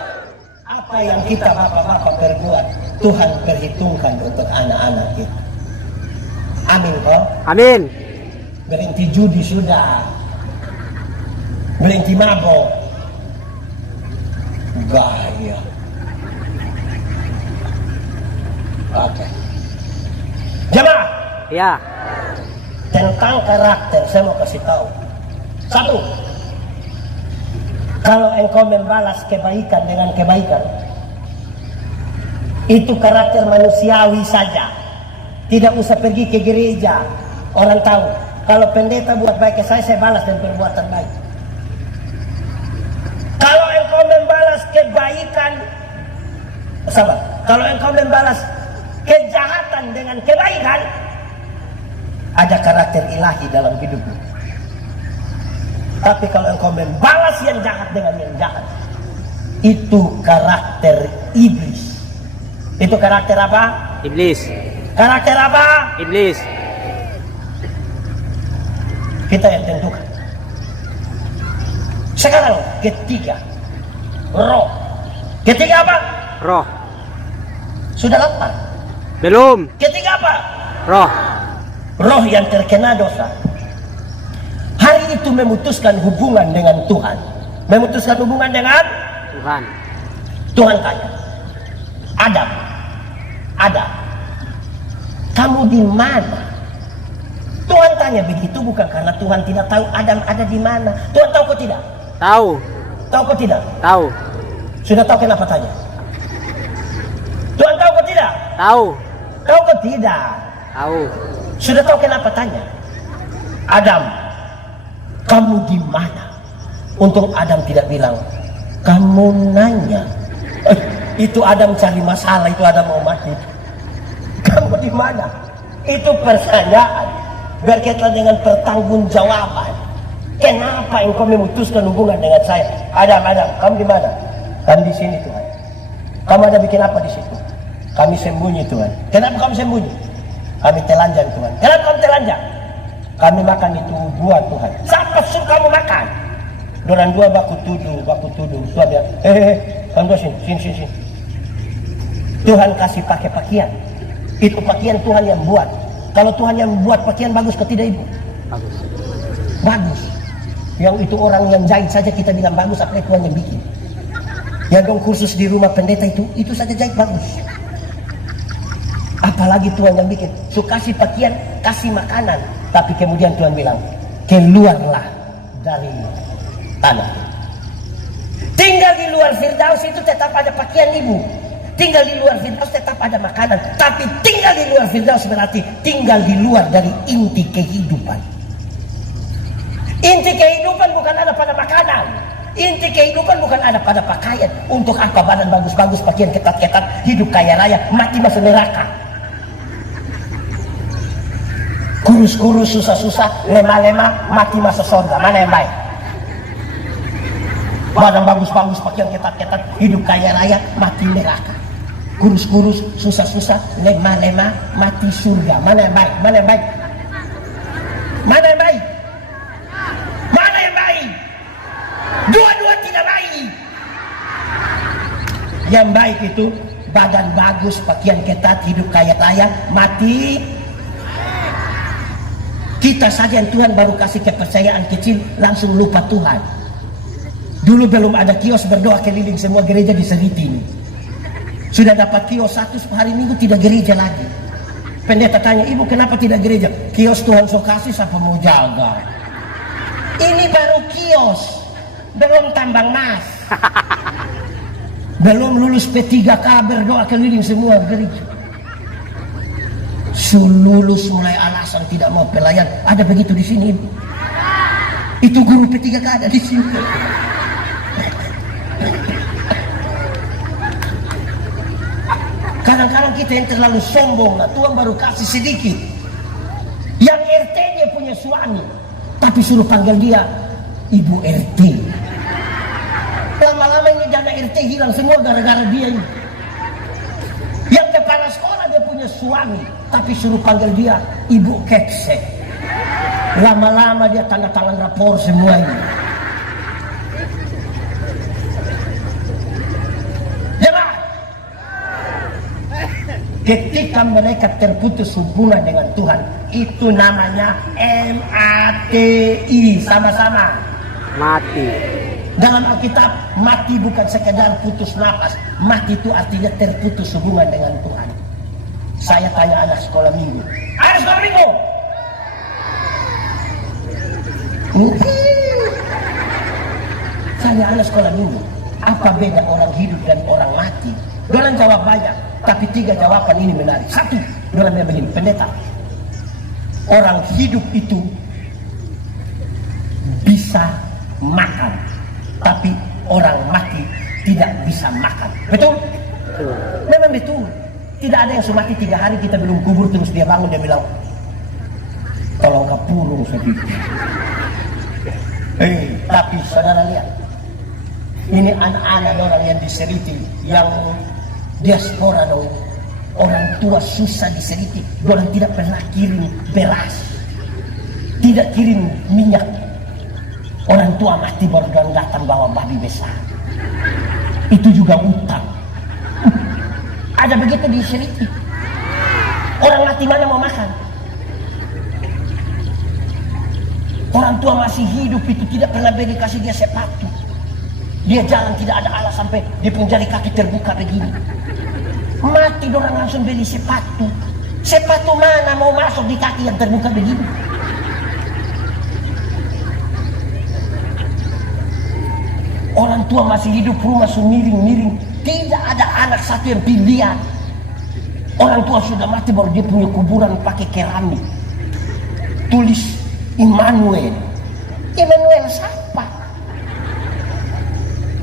Apa yang kita bapak-bapak berbuat, Tuhan perhitungkan untuk anak-anak kita. Amin kok. Amin. Berhenti judi sudah. Berhenti mabok. Gaya. Oke. Jemaah. Ya. Tentang karakter saya mau kasih tahu. 1. Kalau engkau membalas kebaikan dengan kebaikan, itu karakter manusiawi saja. Tidak usah pergi ke gereja. Orang tahu. Kalau pendeta buat baik ke saya balas dengan perbuatan baik. Kalau engkau membalas kebaikan, sabar. Kalau engkau membalas kejahatan dengan kebaikan, ada karakter ilahi dalam hidupmu. Tapi kalau engkau membalas yang jahat dengan yang jahat, itu karakter iblis. Itu karakter apa? Iblis. Karakter apa? Iblis. Kita yang tentukan. Sekarang ketiga, roh. Ketiga apa? Roh. Sudah lapar. Belum. Ketiga apa? Roh. Roh yang terkena dosa. Hari itu memutuskan hubungan dengan Tuhan. Memutuskan hubungan dengan Tuhan. Tuhan tanya, Adam, kamu di mana? Tuhan tanya begitu bukan karena Tuhan tidak tahu Adam ada di mana. Tuhan tahu kok tidak? Tahu. Tahu kok tidak? Tahu. Sudah tahu kenapa tanya? Tuhan tahu kok tidak? Tahu. Tahu kok tidak? Tahu. Sudah tahu kenapa tanya? Adam, kamu di mana? Untung Adam tidak bilang, kamu nanya. Itu Adam cari masalah, itu Adam mau mati. Kamu di mana? Itu pertanyaan berkaitan dengan pertanggungjawaban. Kenapa engkau memutuskan hubungan dengan saya? Adam, kamu di mana? Kami di sini Tuhan. Kamu ada bikin apa di situ? Kami sembunyi Tuhan. Kenapa kamu sembunyi? Kami telanjang Tuhan. Kenapa kamu telanjang? Kami makan itu buah Tuhan. Siapa suruh kamu makan? Dorang dua baku tuduh. Suami, kamu sini. Tuhan kasih pakai pakaian. Itu pakaian Tuhan yang buat. Kalau Tuhan yang buat pakaian bagus ke tidak ibu? Bagus. Bagus. Yang itu orang yang jahit saja kita bilang bagus, apalagi Tuhan yang bikin. Yang dong kursus di rumah pendeta itu saja jahit bagus. Apalagi Tuhan yang bikin. So kasih pakaian, kasih makanan. Tapi kemudian Tuhan bilang, keluarlah dari tanah. Tinggal di luar Firdaus itu tetap ada pakaian ibu. Tinggal di luar Firdaus tetap ada makanan. Tapi tinggal di luar Firdaus berarti tinggal di luar dari inti kehidupan. Inti kehidupan bukan ada pada makanan. Inti kehidupan bukan ada pada pakaian. Untuk apa badan bagus-bagus, pakaian ketat-ketat, hidup kaya raya, mati masuk neraka. Kurus-kurus, susah-susah, lemah-lemah, mati masuk surga. Mana yang baik? Badan bagus-bagus, pakaian ketat-ketat, hidup kaya raya, mati neraka. Kurus-kurus, susah-susah, lemah-lemah, mati surga. Mana yang baik? Mana yang baik? Mana yang baik? Mana yang baik? Dua-dua tidak baik. Yang baik itu badan bagus, pakaian ketat, hidup kaya raya, mati. Kita saja yang Tuhan baru kasih kepercayaan kecil, langsung lupa Tuhan. Dulu belum ada kios, berdoa keliling semua gereja di Seritin. Sudah dapat kios 1 hari Minggu tidak gereja lagi. Pendeta tanya, ibu kenapa tidak gereja? Kios Tuhan so kasih, siapa mau jaga? Ini baru kios, belum tambang emas. Belum lulus P3K, berdoa keliling semua gereja. Lulus mulai alasan tidak mau pelayan. Ada begitu di sini. Itu guru P3K ada di sini. Kadang-kadang kita yang terlalu sombong, nah, Tuhan baru kasih sedikit. Yang RT dia punya suami, tapi suruh panggil dia Ibu RT. Lama-lama ini dana RT hilang semua gara-gara dia ini. Yang kepala sekolah dia punya suami, tapi suruh panggil dia Ibu Kekse. Lama-lama dia tanda tangan rapor semua ini. Jemaah, ketika mereka terputus hubungan dengan Tuhan, itu namanya MATI, sama-sama Mati. Dalam Alkitab, mati bukan sekedar putus napas. Mati itu artinya terputus hubungan dengan Tuhan. Saya tanya anak sekolah minggu. Anak sekolah minggu! Saya anak sekolah minggu. Apa beda orang hidup dan orang mati? Dorang jawab banyak, tapi 3 jawaban ini menarik. 1, dorang bilang begini, pendeta. Orang hidup itu bisa makan, tapi orang mati tidak bisa makan. Betul? Betul. Memang betul. Tidak ada yang mati 3 hari kita belum kubur terus dia bangun dia bilang, tolong kapulung sedikit. Tapi saudara lihat, ini anak-anak orang yang diseriti, yang diaspora dong. Orang tua susah diseriti, orang tidak pernah kirim beras, tidak kirim minyak. Orang tua mati baru datang bawa babi besar. Itu juga utang. Ada begitu diseriti. Orang mati mana mau makan? Orang tua masih hidup itu tidak pernah beri kasih dia sepatu. Dia jalan tidak ada alas sampai dia pun jari kaki terbuka begini. Mati orang langsung beli sepatu. Sepatu mana mau masuk di kaki yang terbuka begini? Orang tua masih hidup, rumah miring-miring. Tidak ada anak satu yang pilihan. Orang tua sudah mati baru dia punya kuburan pakai keramik. Tulis Immanuel. Immanuel siapa?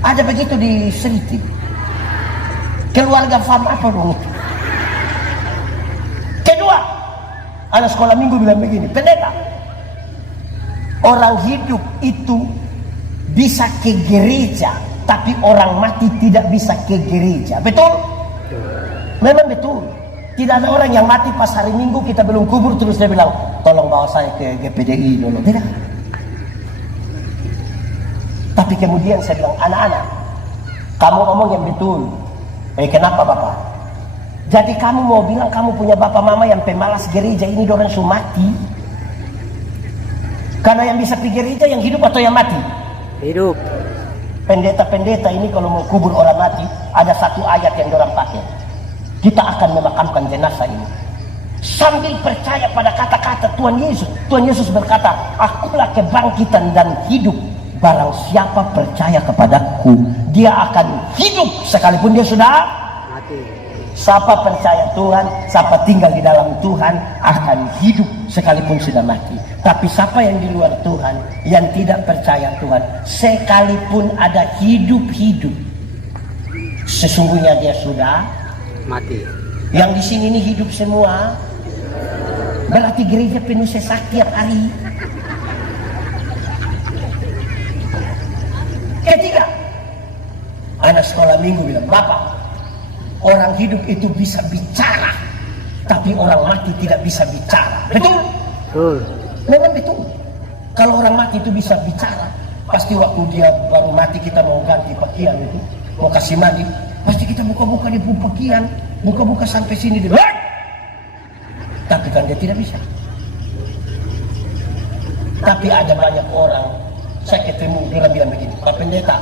Ada begitu di Seriti. Keluarga fam apa dong? Kedua, anak sekolah minggu bilang begini, pendeta, orang hidup itu bisa ke gereja, tapi orang mati tidak bisa ke gereja. Betul? Memang betul. Tidak ada orang yang mati pas hari Minggu kita belum kubur terus dia bilang, tolong bawa saya ke GPDI dulu. Tidak. Tapi kemudian saya bilang, anak-anak, kamu ngomong yang betul. Kenapa Bapak? Jadi kamu mau bilang kamu punya bapak mama yang pemalas gereja ini dorang su mati? Karena yang bisa pergi gereja yang hidup atau yang mati? Hidup. Pendeta-pendeta ini kalau mau kubur orang mati, ada satu ayat yang dorang pakai. Kita akan memakamkan jenazah ini sambil percaya pada kata-kata Tuhan Yesus. Tuhan Yesus berkata, akulah kebangkitan dan hidup. Barang siapa percaya kepadaku, dia akan hidup sekalipun dia sudah Mati. Siapa percaya Tuhan, siapa tinggal di dalam Tuhan akan hidup sekalipun sudah mati. Tapi siapa yang di luar Tuhan, yang tidak percaya Tuhan, sekalipun ada hidup-hidup, sesungguhnya dia sudah Mati. Yang di sini ini hidup semua, berarti gereja penuh sesak tiap hari. Ketiga, Anak sekolah minggu bilang, Bapak, orang hidup itu bisa bicara, tapi orang mati tidak bisa bicara. Betul? Betul. Memang betul. Kalau orang mati itu bisa bicara, pasti waktu dia baru mati kita mau ganti pakaian itu, mau kasih mandi, pasti kita buka-buka di pakaian, buka-buka sampai sini dia. Tapi kan dia tidak bisa. Tapi ada banyak orang, saya ketemu dia bilang begini, Pak Pendeta,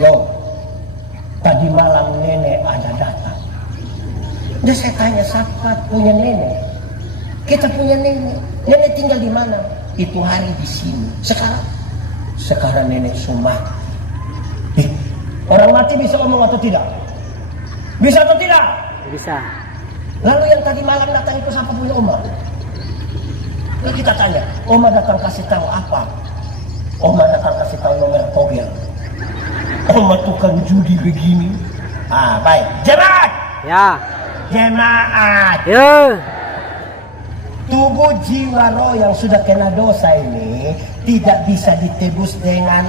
loh, tadi malam nenek ada datang. Dan saya tanya, siapa punya nenek? Kita punya nenek. Nenek tinggal di mana? Itu hari di sini. Sekarang nenek sudah mati. Orang mati bisa ngomong atau tidak? Bisa atau tidak? Bisa. Lalu yang tadi malam datang itu siapa punya Oma? Lalu kita tanya, Oma datang kasih tahu apa? Oma datang kasih tahu nomor togel. Oma tukang judi begini. Ah, baik. Jemaat. Ya. Jemaat. Ya. Tubuh jiwa roh yang sudah kena dosa ini tidak bisa ditebus dengan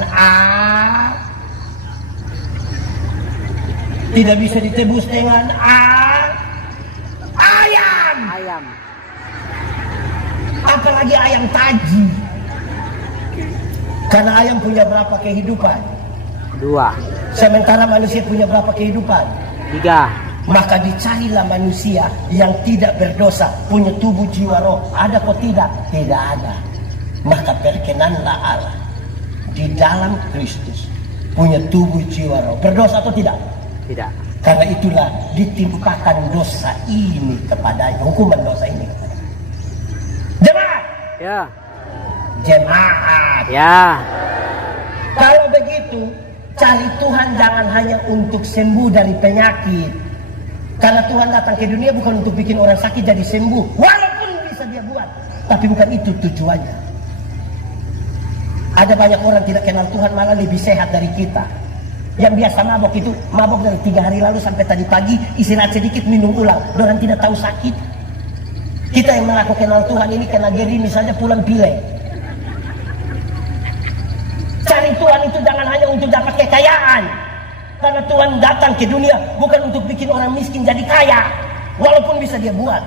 tidak bisa ditebus dengan ayam. Ayam. Apalagi ayam taji. Karena ayam punya berapa kehidupan? 2. Sementara manusia punya berapa kehidupan? 3. Maka dicarilah manusia yang tidak berdosa, punya tubuh jiwa roh. Ada kok tidak? Tidak ada. Maka perkenanlah Allah di dalam Kristus, punya tubuh jiwa roh. Berdosa atau tidak? Tidak. Karena itulah ditimpakan dosa ini kepadanya, hukuman dosa ini kepadanya. Jemaat. Ya. Jemaat. Ya. Kalau begitu, cari Tuhan jangan hanya untuk sembuh dari penyakit. Karena Tuhan datang ke dunia bukan untuk bikin orang sakit jadi sembuh. Walaupun bisa dia buat. Tapi bukan itu tujuannya. Ada banyak orang tidak kenal Tuhan malah lebih sehat dari kita. Yang biasa mabok itu, mabok dari 3 hari lalu sampai tadi pagi, istirahat sedikit minum ulang. Orang tidak tahu sakit. Kita yang mengaku kenal Tuhan ini kena geri misalnya pulang pilek. Cari Tuhan itu jangan hanya untuk dapat kekayaan. Karena Tuhan datang ke dunia bukan untuk bikin orang miskin jadi kaya. Walaupun bisa dia buat.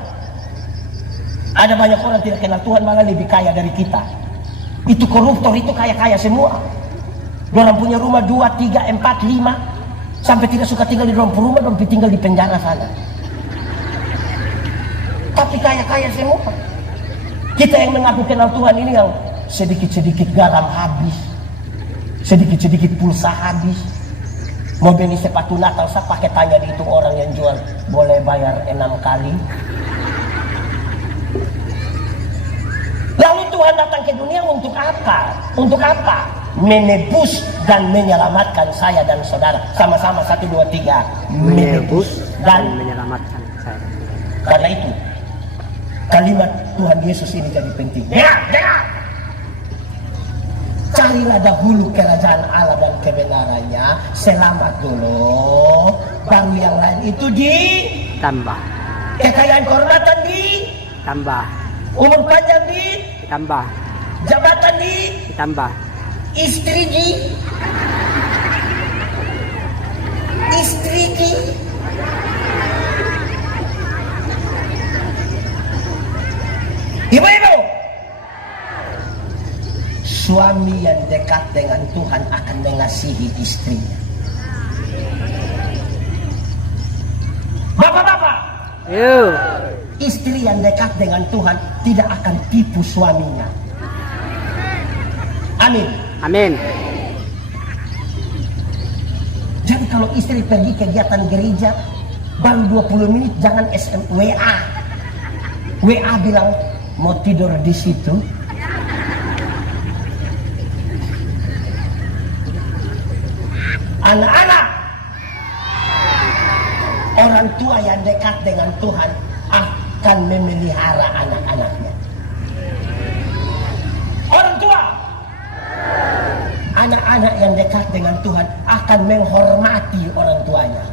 Ada banyak orang tidak kenal Tuhan malah lebih kaya dari kita. Itu koruptor, itu kaya-kaya semua. Orang punya rumah 2, 3, 4, 5. Sampai tidak suka tinggal di rumah, dan tinggal di penjara sana. Tapi kaya-kaya semua. Kita yang mengaku kenal Tuhan ini yang sedikit-sedikit garam habis. Sedikit-sedikit pulsa habis. Mau beli sepatu Natal, saya pakai tanya di itu orang yang jual, boleh bayar 6 kali. Lalu Tuhan datang ke dunia untuk apa? Untuk apa? Menebus dan menyelamatkan saya dan saudara. Sama-sama 1, 2, 3. Menebus dan menyelamatkan saya. Karena itu, kalimat Tuhan Yesus ini jadi penting. Dengar! Carilah dahulu kerajaan Allah dan kebenarannya, selamat dulu, baru yang lain itu ditambah. Kekayaan kehormatan ditambah. Umur panjang ditambah. Jabatan ditambah. Istri Ibu-ibu, suami yang dekat dengan Tuhan akan mengasihi istrinya. Bapak-bapak, istri yang dekat dengan Tuhan tidak akan tipu suaminya. Amin. Amin. Jadi kalau istri pergi kegiatan gereja baru 20 menit jangan WA bilang mau tidur di situ. Anak-anak, orang tua yang dekat dengan Tuhan akan memelihara anak-anaknya. Orang tua, anak-anak yang dekat dengan Tuhan akan menghormati orang tuanya.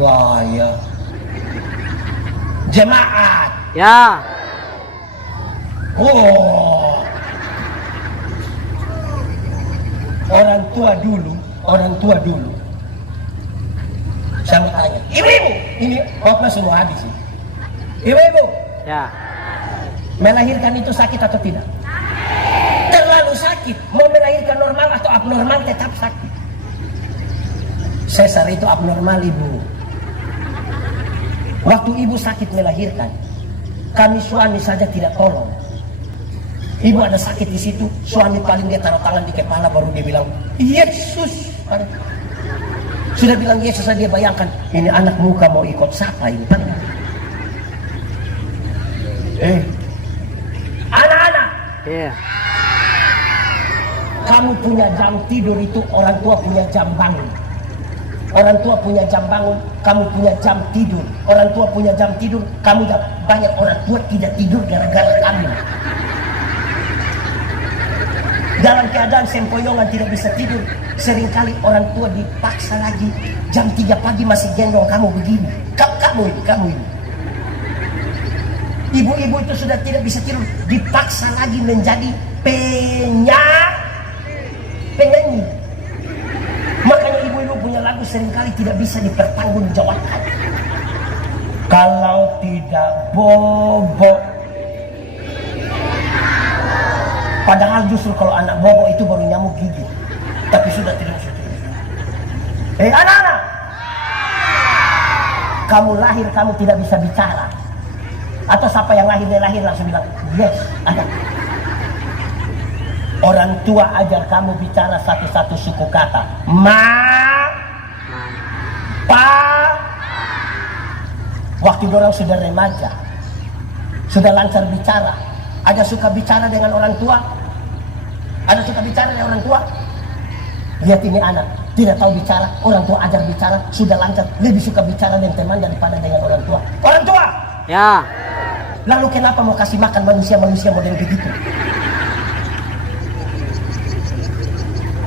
Gaya. Jemaat. Ya. Orang tua dulu orang tua dulu. Saya mau tanya, ibu-ibu, ini waktu semua habis sih. Ibu-ibu, Ya. melahirkan itu sakit atau tidak? Terlalu sakit. Mau melahirkan normal atau abnormal tetap sakit. Sesar itu abnormal, ibu. Waktu ibu sakit melahirkan, kami suami saja tidak tolong. Ibu ada sakit di situ, suami paling dia taruh tangan di kepala baru dia bilang, Yesus. Sudah bilang Yesus saja dia bayangkan, ini anak muka mau ikut siapa ini? Anak-anak, Iya. kamu punya jam tidur itu orang tua punya jam bangun. Orang tua punya jam bangun, kamu punya jam tidur. Orang tua punya jam tidur, kamu banyak orang tua tidak tidur gara-gara kamu. Dalam keadaan sempoyongan tidak bisa tidur, seringkali orang tua dipaksa lagi. Jam 3 pagi masih gendong kamu begini. Kamu ini. Ibu-ibu itu sudah tidak bisa tidur, dipaksa lagi menjadi penyanyi. Makanya ibu-ibu punya lagu seringkali tidak bisa dipertanggungjawabkan. Kalau tidak bobo. Padahal justru kalau anak bobo itu baru nyamuk gigi. Tapi sudah tidak bisa tidur. Anak-anak, kamu lahir kamu tidak bisa bicara. Atau siapa yang lahir langsung bilang yes, ada. Orang tua ajar kamu bicara satu-satu suku kata. Ma, pa. Waktu orang sudah remaja, sudah lancar bicara, ada suka bicara dengan orang tua? Ada suka bicara dengan orang tua? Lihat ini anak, tidak tahu bicara, orang tua ajar bicara, sudah lancar, lebih suka bicara dengan teman daripada dengan orang tua. Orang tua! Ya. Lalu kenapa mau kasih makan manusia-manusia model begitu?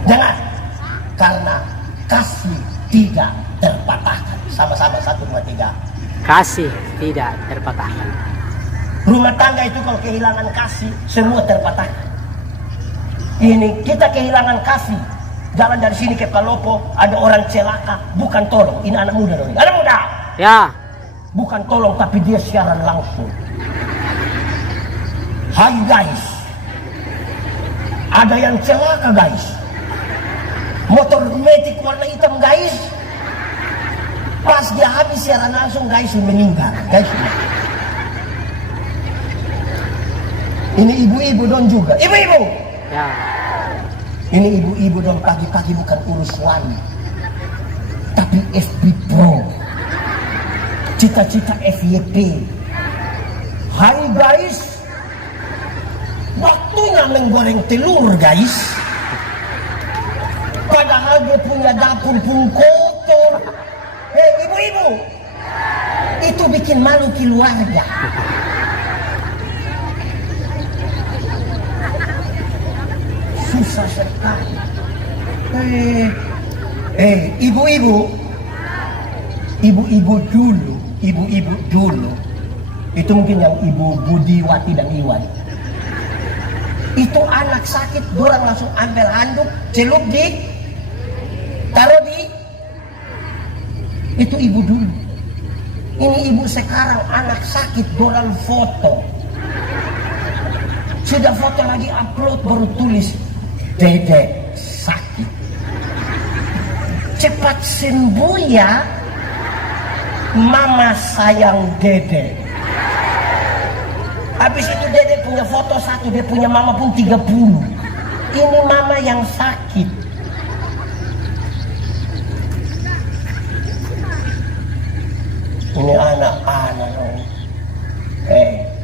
Jangan. Karena kasih tidak terpatahkan. Sama-sama 1, 2, 3. Kasih tidak terpatahkan. Rumah tangga itu kalau kehilangan kasih, semua terpatahkan. Ini kita kehilangan kasih. Jalan dari sini ke Palopo, ada orang celaka, bukan tolong. Ini anak muda dong. Anak muda. Ya. Bukan tolong, tapi dia siaran langsung. Hai guys, ada yang celaka guys. Motor metik warna hitam guys. Pas dia habis siaran langsung guys meninggal guys. Ini ibu-ibu dong juga. Ibu-ibu. Ya. Ini ibu-ibu dong pagi-pagi bukan urus suami, tapi FB Pro. Cita-cita FYP. Hai guys, waktunya menggoreng telur guys. Padahal dia punya dapur pun kotor. Ibu-ibu, itu bikin malu keluarga. Susah sekali. Ibu-ibu dulu, itu mungkin yang Ibu Budiwati dan Iwan. Itu anak sakit, dorang langsung ambil handuk, celup taruh di. Itu ibu dulu. Ini ibu sekarang anak sakit, dorang foto. Sudah foto lagi upload baru tulis, Dedek sakit. Cepat sembuh ya. Mama sayang Dede. Habis itu Dede punya foto 1, dia punya mama pun 30. Ini mama yang sakit. Ini anak-anak dong.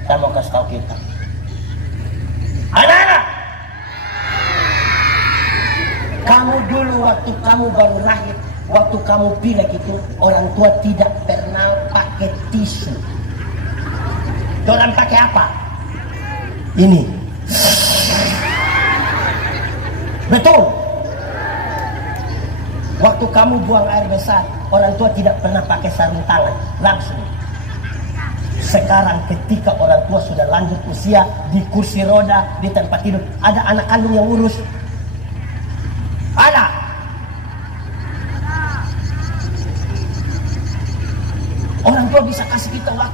Saya mau kasih tahu kita. Anak-anak, kamu dulu waktu kamu baru lahir, waktu kamu pilek itu, orang tua tidak pernah pakai tisu. Orang pakai apa? Ini. Betul. Waktu kamu buang air besar, orang tua tidak pernah pakai sarung tangan, langsung. Sekarang ketika orang tua sudah lanjut usia, di kursi roda, di tempat tidur, ada anak kandung yang urus. Ada.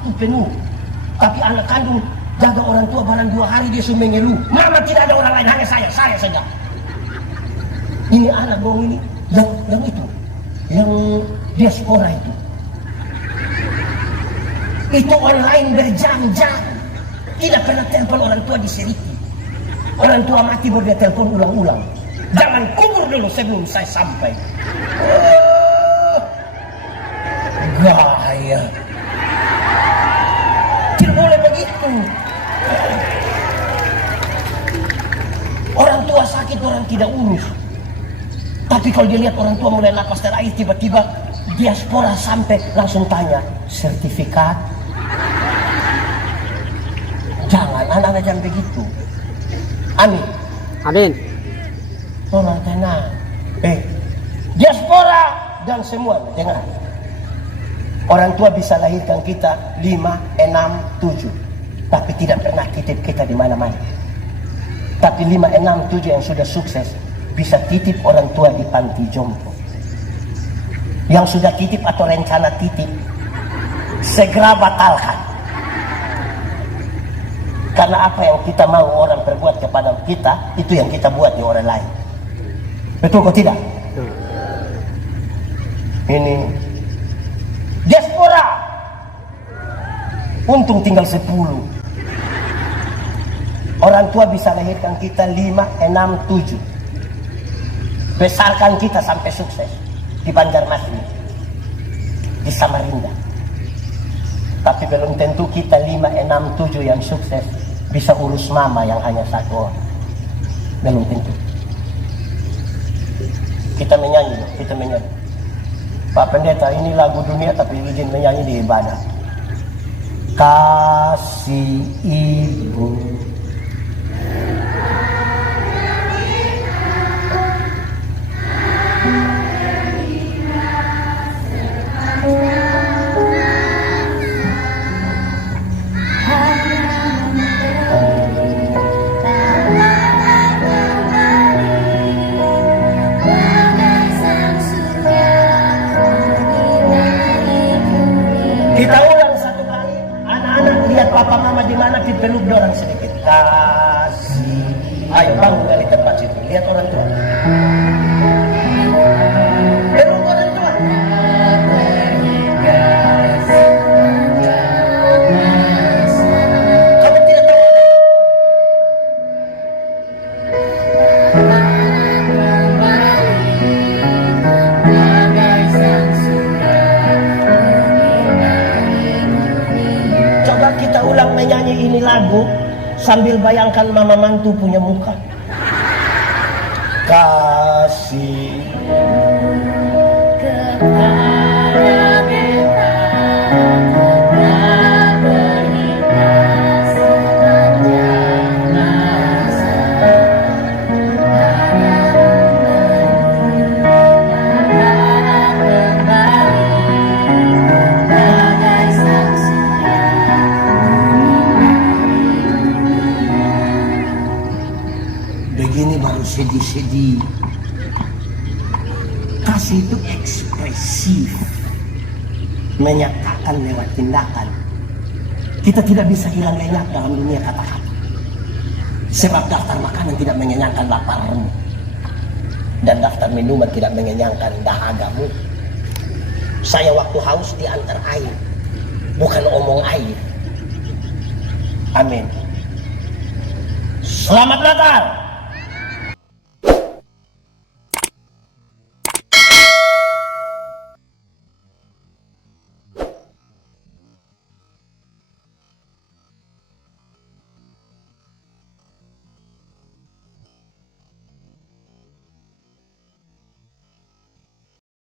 waktu penuh. Tapi anak kandung jaga orang tua barang 2 hari dia sudah mengeluh. Mama tidak ada orang lain, hanya saya saja. Ini anak bohong ini, yang itu, yang diaspora itu. Itu online berjam-jam, tidak pernah telepon orang tua di Seriti. Orang tua mati baru dia telepon ulang-ulang. Jangan kubur dulu sebelum saya sampai. Gaya. Tidak boleh begitu. Orang tua sakit orang tidak urus. Tapi kalau dia lihat orang tua mulai napas terakhir, tiba-tiba diaspora sampai langsung tanya, sertifikat? Jangan, anak-anak jangan begitu. Amin. Amin. Orang tenang. Diaspora dan semua, dengar. Orang tua bisa lahirkan kita 5, 6, 7. Tapi tidak pernah titip kita di mana-mana. Tapi 5, 6, 7 yang sudah sukses bisa titip orang tua di panti jompo. Yang sudah titip atau rencana titip, segera batalkan. Karena apa yang kita mau orang perbuat kepada kita, itu yang kita buat di orang lain. Betul kok tidak? Ini diaspora. Untung tinggal 10. Orang tua bisa lahirkan kita 5, 6, 7. Besarkan kita sampai sukses di Banjarmasin, di Samarinda. Tapi belum tentu kita 5, 6, 7 yang sukses bisa urus mama yang hanya 1 orang. Belum tentu. Kita menyanyi. Pak Pendeta, ini lagu dunia tapi izin menyanyi di ibadah. Kasih Ibu. Kita ulang 1 kali. Anak-anak lihat papa mama di mana, dipeluk dorang sedikit. Kasih. Ayo bangun dari tempat situ. Lihat orang tua. Peluk orang tua. Kamu tidak tahu. Coba kita ulang menyanyi ini lagu sambil bayangkan mama mantu punya muka. Kasih begini baru sedih-sedih. Kasih itu ekspresif, menyatakan lewat tindakan. Kita tidak bisa hilang lenyap dalam dunia kata-kata. Sebab daftar makanan tidak mengenyangkan laparmu, dan daftar minuman tidak mengenyangkan dahagamu. Saya waktu haus diantar air, bukan omong air. Amin. Selamat Natal.